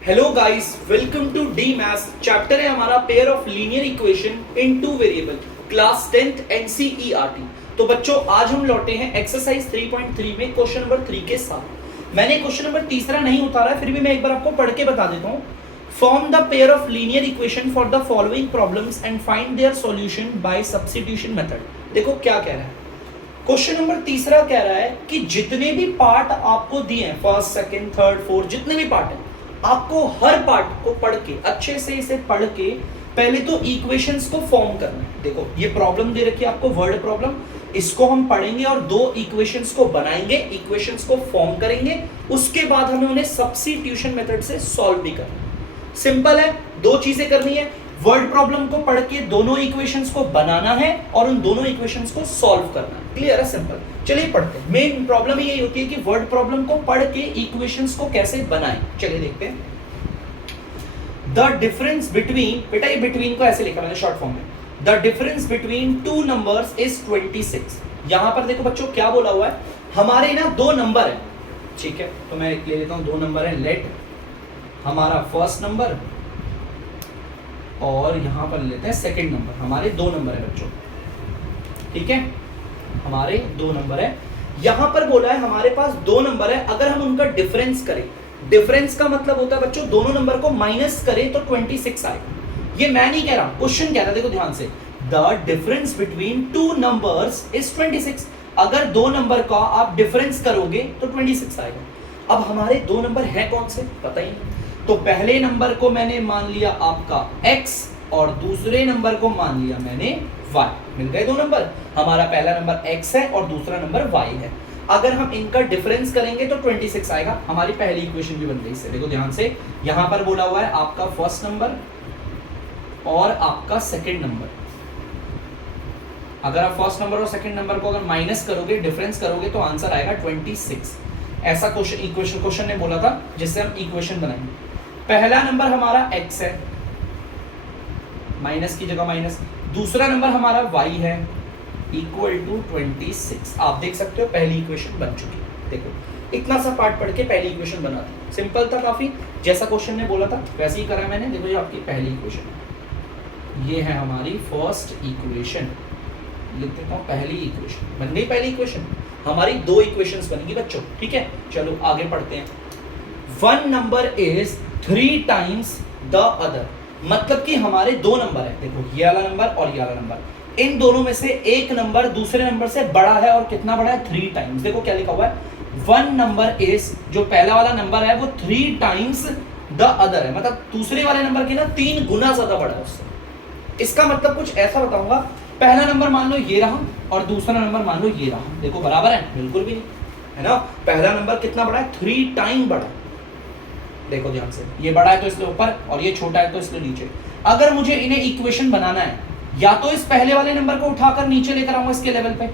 Hello guys, welcome to D maths. Chapter है हमारा pair of linear equation in two variable, class 10th NCERT. तो बच्चों, आज हम लौटे हैं एक्सरसाइज 3.3 में क्वेश्चन नंबर 3 के साथ। मैंने क्वेश्चन नंबर तीसरा नहीं उतारा, फिर भी मैं एक बार आपको पढ़ के बता देता हूँ। Form the pair of linear equation for the following problems and find their solution bye substitution method. देखो क्या कह रहा है। क्वेश्चन नंबर तीसरा कह रहा है कि जितने भी पार्ट आपको दिए हैं, फर्स्ट सेकंड थर्ड फोर्थ, जितने भी पार्ट हैं, आपको हर पार्ट को पढ़ के अच्छे से इसे पढ़ के पहले तो इक्वेशंस को फॉर्म करना है। देखो ये प्रॉब्लम दे रखी है आपको, वर्ड प्रॉब्लम। इसको हम पढ़ेंगे और दो इक्वेशंस को बनाएंगे, इक्वेशंस को फॉर्म करेंगे। उसके बाद हमें उन्हें सब्स्टिट्यूशन मेथड से सॉल्व भी करना है। सिंपल है, दो चीजें करनी है। वर्ड प्रॉब्लम को पढ़ के दोनों इक्वेशंस को बनाना है और उन दोनों इक्वेशंस को सॉल्व करना है। क्लियर है, सिंपल। चलिए पढ़ते हैं। मेन प्रॉब्लम यही होती है कि वर्ड प्रॉब्लम को पढ़ के इक्वेशंस को कैसे बनाएं। चलिए देखते हैं। द डिफरेंस बिटवीन, बेटा ये बिटवीन को ऐसे लिखा मैंने शॉर्ट फॉर्म में। The difference between two numbers is 26। यहां पर देखो बच्चों क्या बोला हुआ है, हमारे ना दो नंबर है। ठीक है, तो मैं ले लेता हूं, दो नंबर है। लेट हमारा फर्स्ट नंबर और यहां पर लेते हैं सेकंड नंबर। हमारे दो नंबर है बच्चों, ठीक है, हमारे दो नंबर है। यहां पर बोला है हमारे पास दो नंबर है, अगर हम उनका डिफरेंस करें, डिफरेंस का मतलब होता है बच्चों दोनों नंबर को माइनस करें तो 26 आएगा। ये मैं नहीं कह रहा, क्वेश्चन कह रहा है, देखो ध्यान से। The difference between two numbers is 26। अगर दो नंबर का आप डिफरेंस करोगे तो 26 आएगा। अब हमारे दो नंबर है कौन से, पता ही नहीं। तो पहले नंबर को मैंने मान लिया आपका x और दूसरे नंबर को मान लिया मैंने y। मिल गए दो नंबर। हमारा पहला नंबर x है और दूसरा नंबर y है। अगर हम इनका डिफरेंस करेंगे तो 26 आएगा। हमारी पहली इक्वेशन भी बन गई इससे। देखो ध्यान से, यहां पर बोला हुआ है आपका फर्स्ट नंबर और आपका सेकंड नंबर। अगर आप फर्स्ट नंबर और सेकंड नंबर को अगर माइनस करोगे, डिफरेंस करोगे, तो आंसर आएगा 26। ऐसा क्वेश्चन ने बोला था, जिससे हम इक्वेशन बनाएंगे। पहला नंबर हमारा x है, माइनस की जगह माइनस। दूसरा नंबर हमारा y है, इक्वल टू 26। आप देख सकते हो पहली इक्वेशन बन चुकी है। देखो इतना सा पार्ट पढ़ के पहली इक्वेशन बना दी। सिंपल था काफी, जैसा क्वेश्चन ने बोला था वैसे ही करा मैंने। देखो ये आपकी पहली इक्वेशन है, ये है हमारी फर्स्ट इक्वेशन। लिख देता हूं पहली इक्वेशन। बन गई पहली इक्वेशन। हमारी दो इक्वेशंस बनेगी बच्चों, ठीक है। चलो आगे पढ़ते हैं। One number is 3 times the other, मतलब कि हमारे दो नंबर है। देखो ये वाला नंबर और ये वाला नंबर, इन दोनों में से एक नंबर दूसरे नंबर से बड़ा है। और कितना बड़ा है, 3 टाइम्स। देखो क्या लिखा हुआ है, वन नंबर इज, जो पहला वाला नंबर है वो 3 टाइम्स द अदर है, मतलब दूसरे वाले नंबर की ना 3 गुना ज्यादा बड़ा है उससे। इसका मतलब कुछ ऐसा बताऊंगा, पहला नंबर मान लो ये रहा और दूसरा नंबर मान लो ये रहा। देखो बराबर है, बिल्कुल भी नहीं है ना। पहला नंबर कितना बड़ा है, 3 टाइम बड़ा। देखो ध्यान से, ये बड़ा है तो इसलिए ऊपर और ये छोटा है तो इसलिए नीचे। अगर मुझे इन्हें इक्वेशन बनाना है, या तो इस पहले वाले नंबर को उठाकर नीचे लेकर आऊंगा इसके लेवल पे,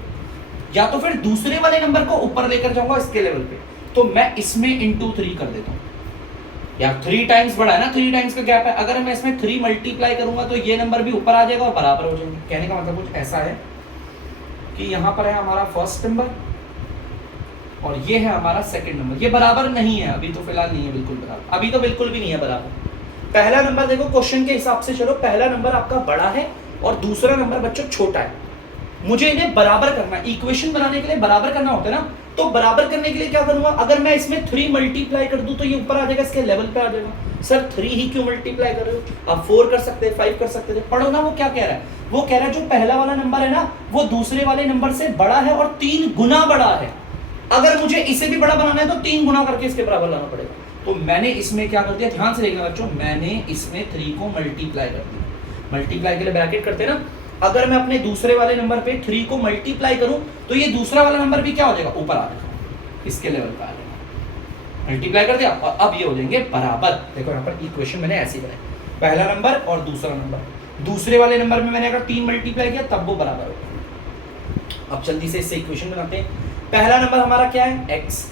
या तो फिर दूसरे वाले नंबर को ऊपर लेकर जाऊंगा इसके लेवल पे। तो मैं इसमें इंटू 3 कर देता हूं। यार 3 टाइम्स बड़ा है ना, 3 टाइम्स का गैप है। अगर मैं इसमें 3 मल्टीप्लाई करूंगा तो ये नंबर भी ऊपर आ जाएगा और बराबर हो जाएंगे। कहने का मतलब कुछ ऐसा है कि यहां पर है हमारा फर्स्ट नंबर और ये है हमारा सेकंड नंबर। ये बराबर नहीं है, अभी तो फिलहाल नहीं है बिल्कुल बराबर, अभी तो बिल्कुल भी नहीं है बराबर। पहला नंबर देखो क्वेश्चन के हिसाब से चलो, पहला नंबर आपका बड़ा है और दूसरा नंबर बच्चों छोटा है। मुझे इन्हें बराबर करना है, इक्वेशन बनाने के लिए बराबर करना होता है ना। तो बराबर करने के लिए क्या करूंगा, अगर मैं इसमें 3 मल्टीप्लाई कर दूं तो ये ऊपर आ जाएगा, इसके लेवल पे आ जाएगा। सर 3 ही क्यों मल्टीप्लाई कर रहे हो, आप 4 कर सकते हैं, 5 कर सकते थे। पढ़ो ना वो क्या कह रहा है। वो कह रहा है जो पहला वाला नंबर है ना वो दूसरे वाले नंबर से बड़ा है और 3 गुना बड़ा है। अगर मुझे इसे भी बड़ा बनाना है तो 3 गुना करके इसके बराबर लाना पड़ेगा। तो मैंने इसमें क्या कर दिया, ध्यान से देखना बच्चों, मैंने इसमें 3 को मल्टीप्लाई कर दिया। मल्टीप्लाई के लिए ब्रैकेट करते हैं ना। अगर मैं अपने दूसरे वाले नंबर पे 3 को मल्टीप्लाई करूं तो ये दूसरा वाला नंबर भी क्या हो जाएगा, ऊपर आ जाएगा, इसके लेवल पे आ जाएगा। मल्टीप्लाई कर दिया और अब ये हो जाएंगे बराबर। देखो यहाँ पर इक्वेशन मैंने ऐसी बनाई, पहला नंबर और दूसरा नंबर। दूसरे वाले नंबर में मैंने अगर 3 मल्टीप्लाई किया तब वो बराबर होगा। अब जल्दी से इससे इक्वेशन बनाते हैं। पहला नंबर हमारा क्या है, x,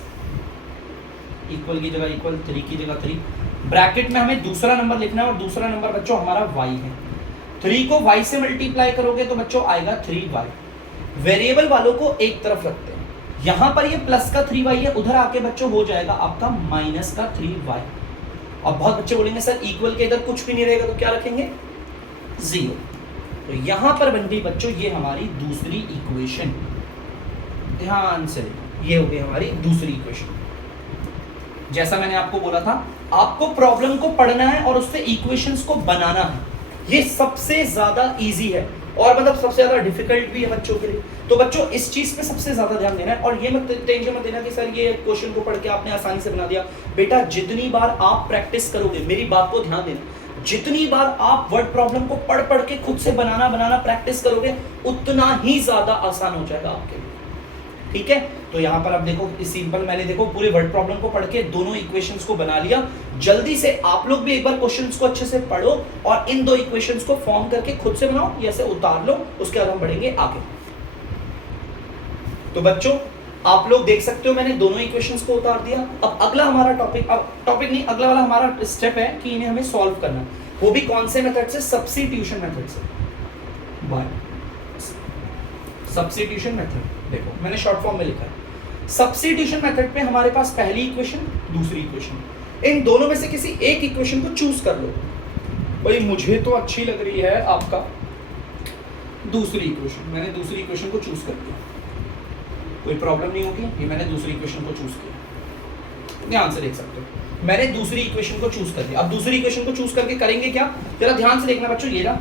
इक्वल की जगह इक्वल, 3 की जगह 3। ब्रैकेट में हमें दूसरा नंबर लिखना है और दूसरा नंबर बच्चों हमारा y है। 3 को y से मल्टीप्लाई करोगे तो बच्चों आएगा 3y। वेरिएबल वालों को एक तरफ रखते हैं। यहां पर ये प्लस का 3y है, उधर आके बच्चों हो जाएगा आपका माइनस का 3y। अब बहुत बच्चे बोलेंगे सर इक्वल के इधर कुछ भी नहीं रहेगा तो क्या रखेंगे, 0। तो यहां पर बन गई बच्चों ये हमारी दूसरी इक्वेशन। ध्यान से, ये हो गई हमारी दूसरी इक्वेशन। जैसा मैंने आपको बोला था, आपको प्रॉब्लम को पढ़ना है और उससे इक्वेशंस को बनाना है। ये सबसे ज्यादा इजी है और मतलब सबसे ज्यादा डिफिकल्ट भी है बच्चों के लिए। तो बच्चों इस चीज पे सबसे ज्यादा ध्यान देना है और ये मत टेंशन मत देना कि सर ये क्वेश्चन को पढ़ के आपने आसानी से बना दिया। बेटा जितनी बार आप प्रैक्टिस करोगे, मेरी बात को ध्यान देना, जितनी बार आप वर्ड प्रॉब्लम को पढ़ पढ़ के खुद से बनाना प्रैक्टिस करोगे उतना ही ज्यादा आसान हो जाएगा आपके लिए। ठीक है, तो यहां पर आप देखो इस सिंपल मैंने देखो पूरे वर्ड प्रॉब्लम को पढ़ के दोनों इक्वेशंस को बना लिया। जल्दी से आप लोग भी एक बार क्वेश्चंस को अच्छे से पढ़ो और इन दो इक्वेशंस को फॉर्म करके खुद से बनाओ, या से उतार लो, उसके बाद हम बढ़ेंगे आगे। तो बच्चों आप लोग देख सकते हो मैंने दोनों इक्वेशंस को उतार दिया। अब अगला हमारा टॉपिक, अब टॉपिक नहीं अगला वाला हमारा स्टेप है कि इन्हें हमें सॉल्व करना है। वो भी कौन से मेथड से, सब्स्टिट्यूशन मेथड से। बाय सब्स्टिट्यूशन मेथड, देखो मैंने शॉर्ट फॉर्म में लिखा है सब्स्टिट्यूशन मेथड पे हमारे पास पहली इक्वेशन, दूसरी इक्वेशन, इन दोनों में से किसी एक इक्वेशन को चूज कर लो। भाई मुझे तो अच्छी लग रही है आपका दूसरी इक्वेशन, मैंने दूसरी इक्वेशन को चूज कर दिया, कोई प्रॉब्लम नहीं होगी। ये मैंने दूसरी इक्वेशन को चूज किया, ध्यान से देख सकते हो मैंने दूसरी इक्वेशन को चूज कर दिया। अब दूसरी इक्वेशन को चूज करके करेंगे क्या, जरा ध्यान से देखना बच्चों। ये रहा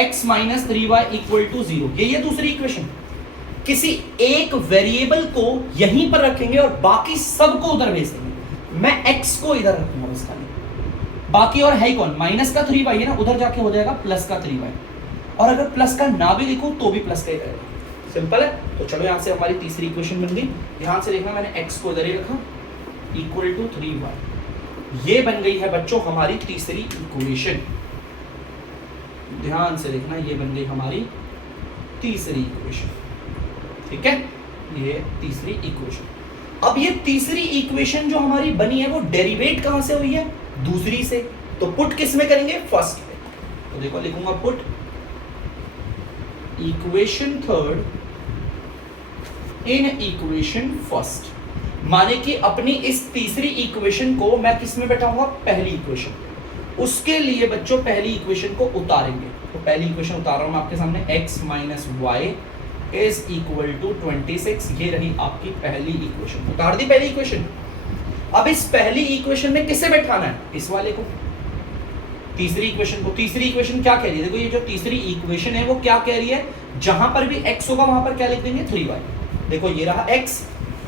x minus 3y equal to 0, ये दूसरी इक्वेशन। किसी एक वेरिएबल को यहीं पर रखेंगे और बाकी सबको उधर भेज देंगे। मैं x को इधर रखूंगा बस खाली, बाकी और है ही कौन, माइनस का 3y है ना, उधर जाके हो जाएगा प्लस का 3y, और अगर प्लस का ना भी लिखूं तो भी प्लस का ही रहेगा। सिंपल है। तो चलो यहां से हमारी तीसरी इक्वेशन बन गई। ध्यान से देखना मैंने x को इधर ही रखा इक्वल टू 3y, ये बन गई है बच्चों हमारी तीसरी इक्वेशन। ध्यान से देखना ये बन गई हमारी तीसरी इक्वेशन। ठीक है, ये तीसरी इक्वेशन। अब ये तीसरी इक्वेशन जो हमारी बनी है वो डेरिवेट कहां से हुई है, दूसरी से। तो पुट किस में करेंगे, फर्स्ट में। तो देखो लिखूंगा put equation third in equation first, माने कि अपनी इस तीसरी इक्वेशन को मैं किस में बैठाऊंगा, पहली इक्वेशन। उसके लिए बच्चों पहली इक्वेशन को उतारेंगे। तो पहली इक्वेशन उतार रहा हूं मैं आपके सामने, x minus y is equal to 26। ये रही आपकी पहली इक्वेशन, उतार दी पहली इक्वेशन। अब इस पहली इक्वेशन में किसे बैठाना है, इस वाले को, तीसरी इक्वेशन को। तीसरी इक्वेशन क्या कह रही है, देखो ये जो तीसरी इक्वेशन है वो क्या कह रही है, जहां पर भी x होगा वहां पर क्या लिख देंगे, 3y। देखो ये रहा x,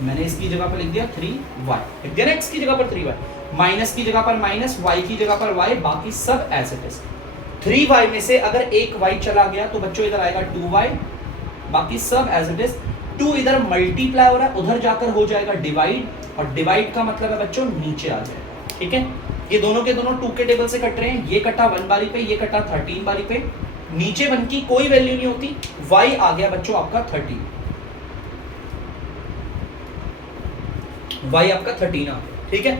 मैंने इसकी जगह पर लिख दिया 3y, लिख दिया ना x की जगह पर 3y, माइनस की जगह पर माइनस, y की जगह पर y, बाकी सब एज इट इज। 3y में से अगर एक y चला गया तो बच्चों इधर आएगा 2y, बाकी सब एज इट इज। 2 इधर मल्टीप्लाई हो रहा है, उधर जाकर हो जाएगा डिवाइड, और डिवाइड का मतलब है बच्चों नीचे आ जाएगा। ठीक है, ये दोनों के दोनों 2 के टेबल से कट रहे हैं, ये कटा 1 बारी पे, ये कटा 13 बारी पे, नीचे 1 की कोई वैल्यू नहीं होती। y आ गया बच्चों आपका 13, y आपका 13 आ गया। ठीक है,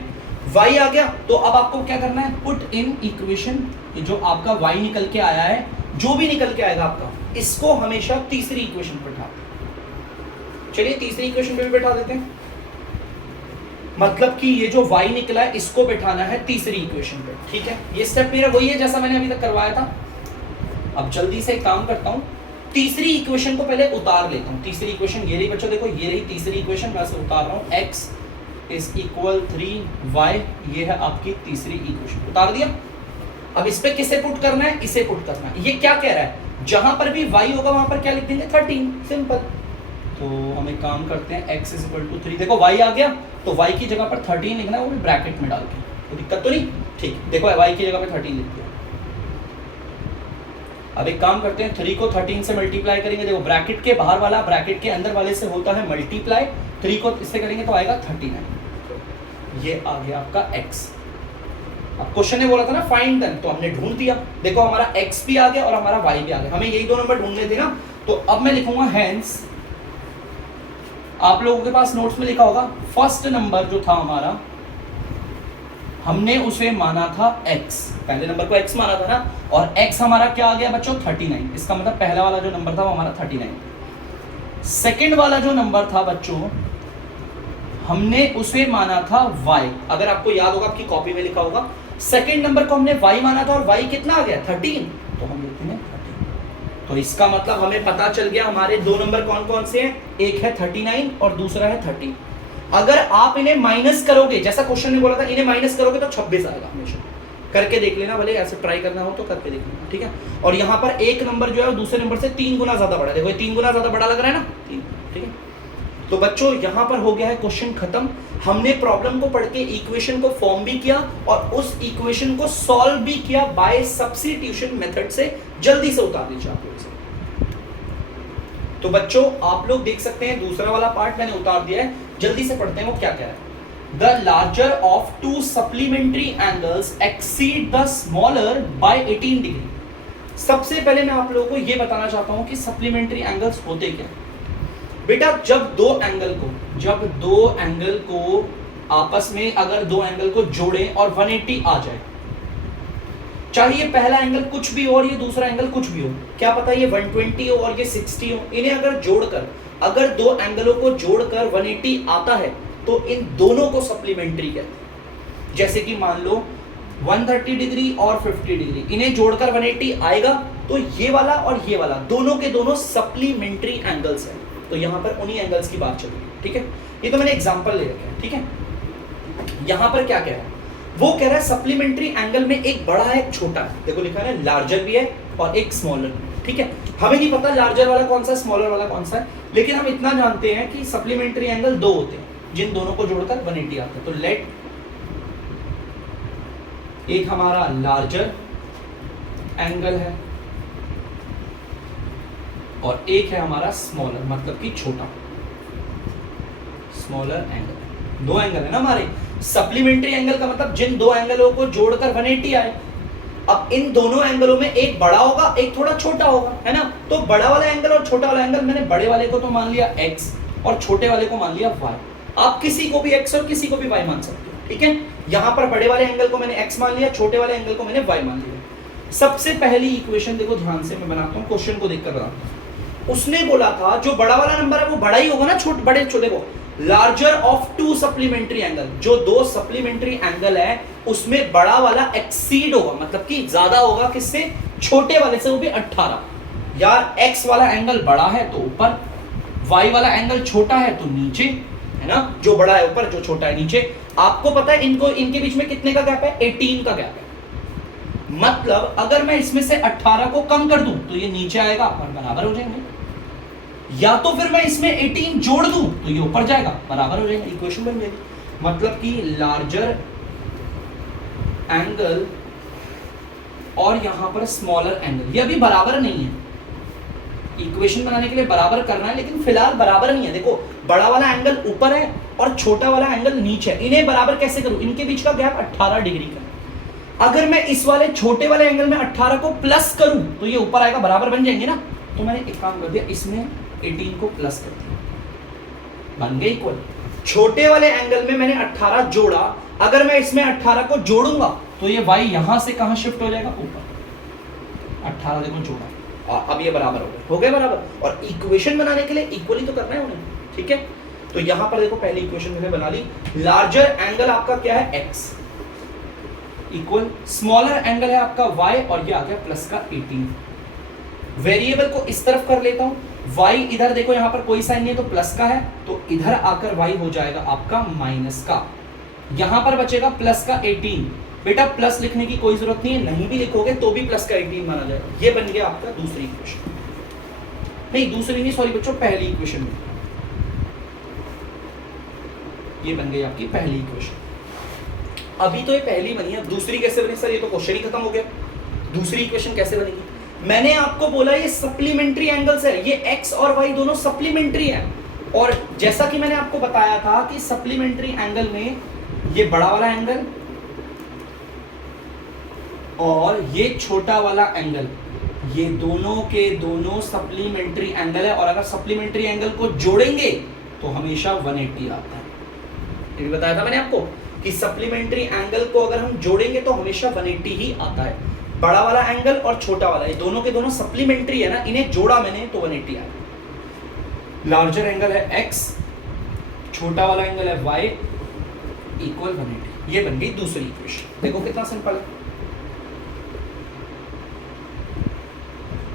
y आ गया तो अब आपको क्या करना है, पुट इन इक्वेशन, जो आपका y निकल के आया है, जो भी निकल के आएगा आपका, इसको हमेशा तीसरी इक्वेशन पर बैठा। चलिए तीसरी इक्वेशन पे भी बैठा देते हैं, मतलब कि ये जो y निकला है इसको बैठाना है तीसरी इक्वेशन पे। ठीक है, ये स्टेप मेरा वही है जैसा मैंने अभी तक करवाया था। अब जल्दी से एक काम करता हूं, तीसरी इक्वेशन को पहले उतार लेता हूं। तीसरी इक्वेशन ये रही बच्चों, देखो ये रही तीसरी इक्वेशन, मैं इसे उतार रहा हूं, x इज इक्वल 3y, ये है आपकी तीसरी इक्वेशन, उतार दिया। अब इस पे किसे पुट करना है, इसे पुट करना है। ये क्या कह रहा है, जहां पर भी y होगा वहां पर क्या लिख देंगे, 13, सिंपल। तो हम एक काम करते हैं, x इज इक्वल टू 3, देखो y आ गया तो y की जगह पर 13 लिखना है, वो भी ब्रैकेट में डाल के, कोई दिक्कत तो नहीं। ठीक, देखो y की जगह पर 13 लिख दिया। अब एक काम करते हैं, 3 को 13 से मल्टीप्लाई करेंगे, देखो ब्रैकेट के बाहर वाला ब्रैकेट के अंदर वाले से होता है मल्टीप्लाई, 3 को इससे करेंगे तो आएगा 39, ये आ गया आपका x। अब क्वेश्चन ने बोला था ना फाइंड देम, तो हमने ढूंढ दिया। देखो हमारा x भी आ गया और हमारा y भी आ गया, हमें यही दो नंबर ढूंढने थे ना। तो अब मैं लिखूंगा हेंस, आप लोगों के पास नोट्स में लिखा होगा, फर्स्ट नंबर जो था हमारा, हमने उसे माना था x, पहले नंबर को x माना था ना, और x हमारा क्या आ गया बच्चों, 39। इसका मतलब पहला वाला जो नंबर था वो हमारा 39। सेकंड वाला जो नंबर था बच्चों, हमने उसे माना था y। अगर आपको याद होगा, आपकी कॉपी में लिखा होगा, सेकंड नंबर को हमने y माना था और y कितना आ गया 13, तो हम लिखते हैं 13। तो इसका मतलब हमें पता चल गया हमारे दो नंबर कौन कौन से हैं, एक है 39 और दूसरा है 30। अगर आप इन्हें माइनस करोगे, जैसा क्वेश्चन ने बोला था इन्हें माइनस करोगे तो 26 आएगा हमेशा। करके देख लेना, भले ऐसे ट्राई करना हो तो करके देख लेना, ठीक है। और यहाँ पर एक नंबर जो है वो दूसरे नंबर से 3 गुना ज्यादा बड़ा है, देखो 3 गुना ज्यादा बड़ा लग रहा है ना, 3, ठीक है। तो बच्चों यहाँ पर हो गया है क्वेश्चन खत्म। हमने प्रॉब्लम को पढ़ के इक्वेशन को फॉर्म भी किया और उस इक्वेशन को सॉल्व भी किया बाय सब्स्टिट्यूशन मेथड से। जल्दी से उतार दीजिए आप लोग। तो बच्चों आप लोग देख सकते हैं दूसरा वाला पार्ट मैंने उतार दिया है, जल्दी से पढ़ते हैं वो क्या कह रहा है। The larger of two supplementary angles exceed the smaller by 18 degree। सबसे पहले मैं आप लोगों को यह बताना चाहता हूं कि सप्लीमेंट्री एंगल्स होते क्या। बेटा जब दो एंगल को आपस में अगर दो एंगल को जोड़ें और 180 आ जाए, चाहे ये पहला एंगल कुछ भी हो और ये दूसरा एंगल कुछ भी हो, क्या पता ये 120 हो और ये 60 हो, इन्हें अगर जोड़कर, अगर दो एंगलों को जोड़कर 180 आता है तो इन दोनों को सप्लीमेंट्री कहते हैं। जैसे कि मान लो 130 डिग्री और 50 डिग्री, इन्हें जोड़कर 180 आएगा तो ये वाला और ये वाला दोनों के दोनों सप्लीमेंट्री एंगल्स हैं। तो यहां पर उन्हीं एंगल्स की बात चल रही है, ठीक है। ये तो मैंने एग्जांपल ले रखा है, ठीक है। यहां पर क्या कह रहा है, वो कह रहा है सप्लीमेंट्री एंगल में एक बड़ा है एक छोटा है। देखो लिखा है ना, लार्जर भी है और एक स्मॉलर, ठीक है। हमें नहीं पता लार्जर वाला कौन सा है, स्मॉलर वाला कौन सा है, लेकिन हम इतना जानते हैं कि सप्लीमेंट्री एंगल दो होते हैं जिन दोनों को जोड़कर 180 आता है। तो लेट एक हमारा लार्जर एंगल है और एक है हमारा स्मॉलर, मतलब कि छोटा स्मॉलर एंगल। दो एंगल है ना हमारे। सप्लीमेंट्री एंगल का मतलब जिन दो एंगलों को जोड़कर 180 आए। अब इन दोनों एंगलों में एक बड़ा होगा एक थोड़ा छोटा होगा, है ना। तो बड़ा वाला एंगल और छोटा वाला एंगल, मैंने बड़े वाले को तो मान लिया x और छोटे वाले को मान लिया y। आप किसी को भी x और किसी को भी y मान सकते हो, ठीक है। यहां पर बड़े वाले एंगल को मैंने x मान लिया, छोटे वाले एंगल को मैंने y मान लिया। सबसे पहली इक्वेशन देखो ध्यान से, मैं बनाता हूं, क्वेश्चन को देखकर बनाता हूं। उसने बोला था जो बड़ा वाला नंबर है वो बड़ा ही होगा ना, बड़े छोटे को। Larger of to supplementary angle, जो दो सप्लीमेंट्री एंगल है उसमें बड़ा वाला एक्सीड होगा, मतलब कि ज्यादा होगा किससे, छोटे वाले से, वो भी 18। यार x वाला एंगल बड़ा है तो ऊपर, y वाला एंगल छोटा है तो नीचे, है ना। जो बड़ा है ऊपर, जो छोटा है नीचे। आपको पता है इनको, इनके बीच में कितने का गैप है, 18 का गैप है। मतलब अगर मैं इसमें से 18 को कम कर दूं तो ये नीचे आएगा और बराबर हो जाएंगे, या तो फिर मैं इसमें 18 जोड़ दूं तो ये ऊपर जाएगा, बराबर हो जाएगा, इक्वेशन बन जाएगी। मतलब कि लार्जर एंगल और यहां पर स्मॉलर एंगल, ये अभी बराबर नहीं है। इक्वेशन बनाने के लिए बराबर करना है, लेकिन फिलहाल बराबर नहीं है। देखो बड़ा वाला एंगल ऊपर है और छोटा वाला एंगल नीचे है। इन्हें बराबर कैसे करूं, इनके बीच का गैप 18 डिग्री का। अगर मैं इस वाले छोटे वाले एंगल में 18 को प्लस करूं तो ये ऊपर आएगा, बराबर बन जाएंगे ना। तो मैंने एक काम कर दिया, इसमें 18 को प्लस कर दिया, बन गए इक्वल। छोटे वाले एंगल में मैंने 18 जोड़ा, अगर मैं इसमें 18 को जोड़ूंगा तो ये y यहां से कहां शिफ्ट हो जाएगा, ऊपर। 18 देखो जोड़ा और अब ये बराबर हो गए बराबर। और इक्वेशन बनाने के लिए इक्वली तो करना है उन्हें, ठीक है। तो यहां पर देखो पहली इक्वेशन मैंने बना ली। लार्जर एंगल आपका क्या है, x इक्वल, स्मॉलर एंगल है आपका y और ये आ गया प्लस का 18। वेरिएबल को इस तरफ कर लेता हूं, y इधर देखो यहां पर कोई साइन नहीं है तो प्लस का है, तो इधर आकर y हो जाएगा आपका माइनस का। यहां पर बचेगा प्लस का 18। बेटा प्लस लिखने की कोई जरूरत नहीं है, नहीं भी लिखोगे तो भी प्लस का 18 माना जाएगा। ये बन गया आपका दूसरी इक्वेशन, नहीं दूसरी नहीं, सॉरी बच्चों, पहली इक्वेशन में ये बन गई आपकी पहली इक्वेशन। अभी तो ये पहली बनी है, दूसरी कैसे बनी सर, ये तो क्वेश्चन ही खत्म हो गया। दूसरी इक्वेशन कैसे बनेगी, मैंने आपको बोला ये सप्लीमेंट्री एंगल्स है, ये x और y दोनों सप्लीमेंट्री है। और जैसा कि मैंने आपको बताया था कि सप्लीमेंट्री एंगल में ये बड़ा वाला एंगल और ये छोटा वाला एंगल, ये दोनों के दोनों सप्लीमेंट्री एंगल है। और अगर सप्लीमेंट्री एंगल को जोड़ेंगे तो हमेशा 180 आता है। ये भी बताया था मैंने आपको कि सप्लीमेंट्री एंगल को अगर हम जोड़ेंगे तो हमेशा 180 ही आता है। बड़ा वाला एंगल और छोटा वाला, ये दोनों के दोनों सप्लीमेंट्री है ना, इन्हें जोड़ा मैंने तो 180 आया। लार्जर एंगल है x, छोटा वाला एंगल है y इक्वल 180। ये बन गई दूसरी इक्वेशन। देखो कितना सिंपल है।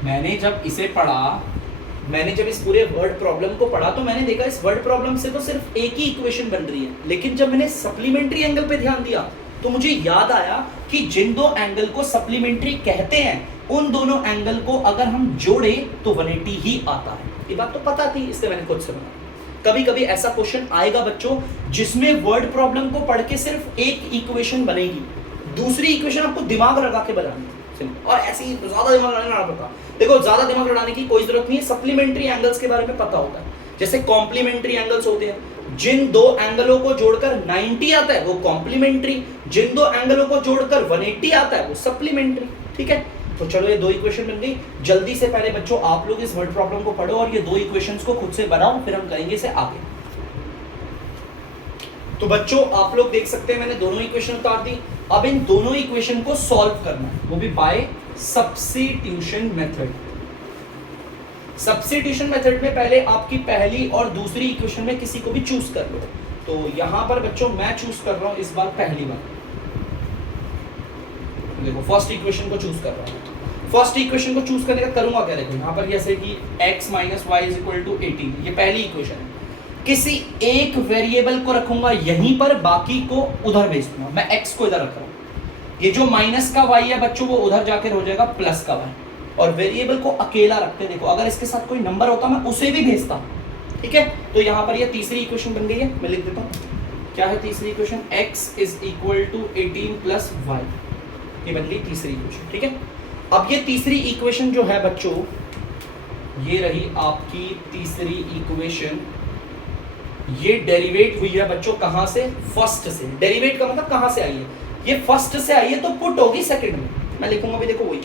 मैंने जब इसे पढ़ा, मैंने जब इस पूरे वर्ड प्रॉब्लम को पढ़ा तो मैंने देखा इस वर्ड प्रॉब्लम से तो सिर्फ एक ही इक्वेशन बन रही है, लेकिन जब मैंने सप्लीमेंट्री एंगल पे ध्यान दिया तो मुझे याद आया कि जिन दो एंगल को सप्लीमेंट्री कहते हैं उन दोनों एंगल को अगर हम जोड़े तो 180 ही आता है। ये बात तो पता थी, इसलिए मैंने खुद से बनाया। कभी कभी ऐसा क्वेश्चन आएगा बच्चों जिसमें वर्ड प्रॉब्लम को पढ़ के सिर्फ एक इक्वेशन बनेगी, दूसरी इक्वेशन आपको दिमाग लगा के बनानी है, और ऐसे ही ज्यादा दिमाग लगाना पड़ता। देखो ज्यादा दिमाग लगाने की कोई जरूरत नहीं है, सप्लीमेंट्री एंगल्स के बारे में पता होता है। जैसे कॉम्प्लीमेंट्री एंगल्स होते हैं, जिन दो एंगलों को जोड़कर 90 आता है वो कॉम्प्लीमेंट्री, जिन दो एंगलों को जोड़कर 180 आता है वो सप्लीमेंट्री। ठीक है, तो चलो ये दो इक्वेशन बन गई। जल्दी से पहले बच्चों आप लोग इस वर्ड प्रॉब्लम को पढ़ो और ये दो इक्वेशंस को खुद से बनाओ, फिर हम करेंगे इसे आगे। तो बच्चों आप लोग देख सकते हैं मैंने दोनों इक्वेशन उतार दी। अब इन दोनों इक्वेशन को सॉल्व करना है, वो भी by substitution method. Substitution method में पहले आपकी पहली और दूसरी इक्वेशन में किसी को भी चूज कर लो। तो यहां पर बच्चों मैं चूज कर रहा हूं इस बार पहली बार। देखो फर्स्ट इक्वेशन को चूज कर रहा हूं। फर्स्ट इक्वेशन को चूज करने का करूंगा क्या, देखो यहां पर जैसे कि x minus y is equal to 18, ये पहली इक्वेशन है। किसी एक वेरिएबल को रखूंगा यहीं पर, बाकी को उधर भेज दूंगा। मैं x को इधर रख रहा हूं, ये जो माइनस का y है बच्चों वो उधर जाकर हो जाएगा प्लस का y, और वेरिएबल को अकेला रखते। देखो अगर इसके साथ कोई नंबर होता मैं उसे भी भेजता। ठीक है, तो यहां पर ये तीसरी इक्वेशन बन गई है, मैं लिख देता हूं। क्या है तीसरी equation, x is equal to 18 plus y, ये बन गई तीसरी इक्वेशन। ठीक है, अब ये तीसरी इक्वेशन जो है बच्चों, ये रही आपकी तीसरी इक्वेशन। ये डेरिवेट हुई है बच्चों कहां से, फर्स्ट से। डेरिवेट का मतलब कहां से आई है, ये फर्स्ट से आई है तो पुट होगी सेकंड में। मैं लिखूंगा भी, देखो वही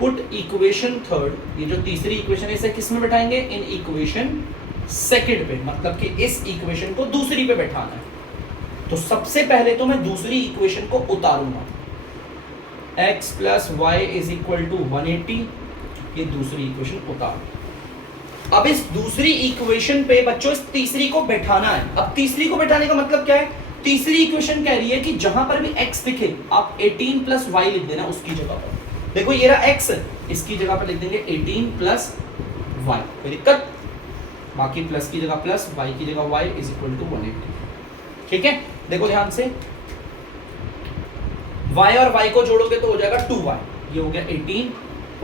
पुट इक्वेशन थर्ड। ये जो तीसरी इक्वेशन है इसे किस में बैठाएंगे, इन इक्वेशन सेकंड पे, मतलब कि इस इक्वेशन को दूसरी पे बैठाना है। तो सबसे पहले तो मैं दूसरी इक्वेशन को उतारूंगा, x plus y is equal to 180, ये दूसरी इक्वेशन उतार। अब इस दूसरी इक्वेशन पे बच्चों इस तीसरी को बैठाना है। अब तीसरी को बैठाने का मतलब क्या है, तीसरी इक्वेशन कह रही है कि जहां पर भी x दिखे आप 18 प्लस वाई लिख देना उसकी जगह पर। देखो ये रहा x, इसकी जगह पर लिख देंगे 18 प्लस वाई, कोई दिक्कत, बाकी प्लस की जगह प्लस, वाई की जगह वाई इज इक्वल टू 180। ठीक है, देखो ध्यान से, y और y को जोड़ोगे तो हो जाएगा 2y, ये हो गया 18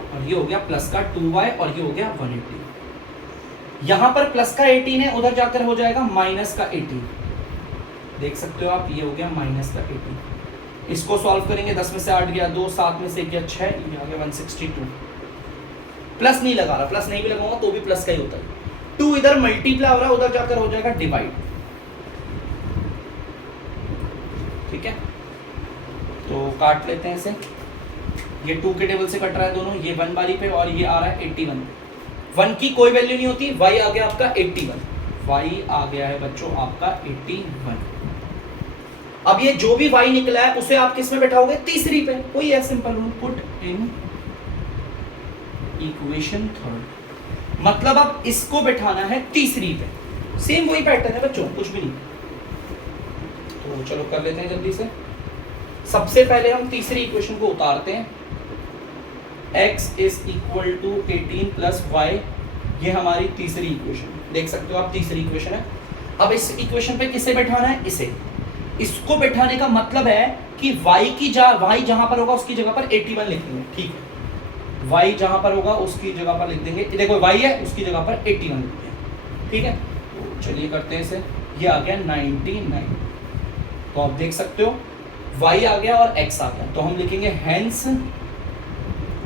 और ये हो गया प्लस का 2y और ये हो गया 180। यहां पर प्लस का 18 है, उधर जाकर हो जाएगा माइनस का 18, देख सकते हो आप, ये हो गया माइनस का 18। इसको सॉल्व करेंगे, 10 में से 8 गया 2, 7 में से गया 6, ये आ गया 162। प्लस नहीं लगा रहा, प्लस नहीं भी लगाऊंगा तो भी प्लस का ही होता है। 2 इधर मल्टीप्लाई हो रहा है, उधर जाकर हो जाएगा डिवाइड। ठीक है, तो काट लेते हैं इसे। ये 2 के टेबल से कट रहा है दोनों, ये 1 बारी पे और ये आ रहा है 81। 1 की कोई वैल्यू नहीं होती, y आ गया आपका 81, y आ गया है बच्चों आपका 81। अब ये जो भी y निकला है उसे आप किस में बैठाओगे, तीसरी पे। कोई है simple rule, put in equation third, मतलब आप इसको बैठाना है तीसरी पे। सेम वही पैटर्न है बच्चों, कुछ भी नहीं। तो चलो कर लेते हैं जल्दी से। सबसे पहले हम तीसरी इक्वेशन को उतारते हैं, x is equal to 18 plus y, ये हमारी तीसरी इक्वेशन, देख सकते हो आप तीसरी इक्वेशन है। अब इस इक्वेशन पे किसे बैठाना है, इसे। इसको बैठाने का मतलब है कि y जहां पर होगा उसकी जगह पर 81 लिख देंगे। ठीक है, y जहां पर होगा उसकी जगह पर लिख देंगे, देखो y है उसकी जगह पर 81 लिख देंगे। ठीक है, तो चलिए करते हैं इसे। ये आ गया 99, तो आप देख सकते हो y आ गया और x आ गया, तो हम लिखेंगे हेंस,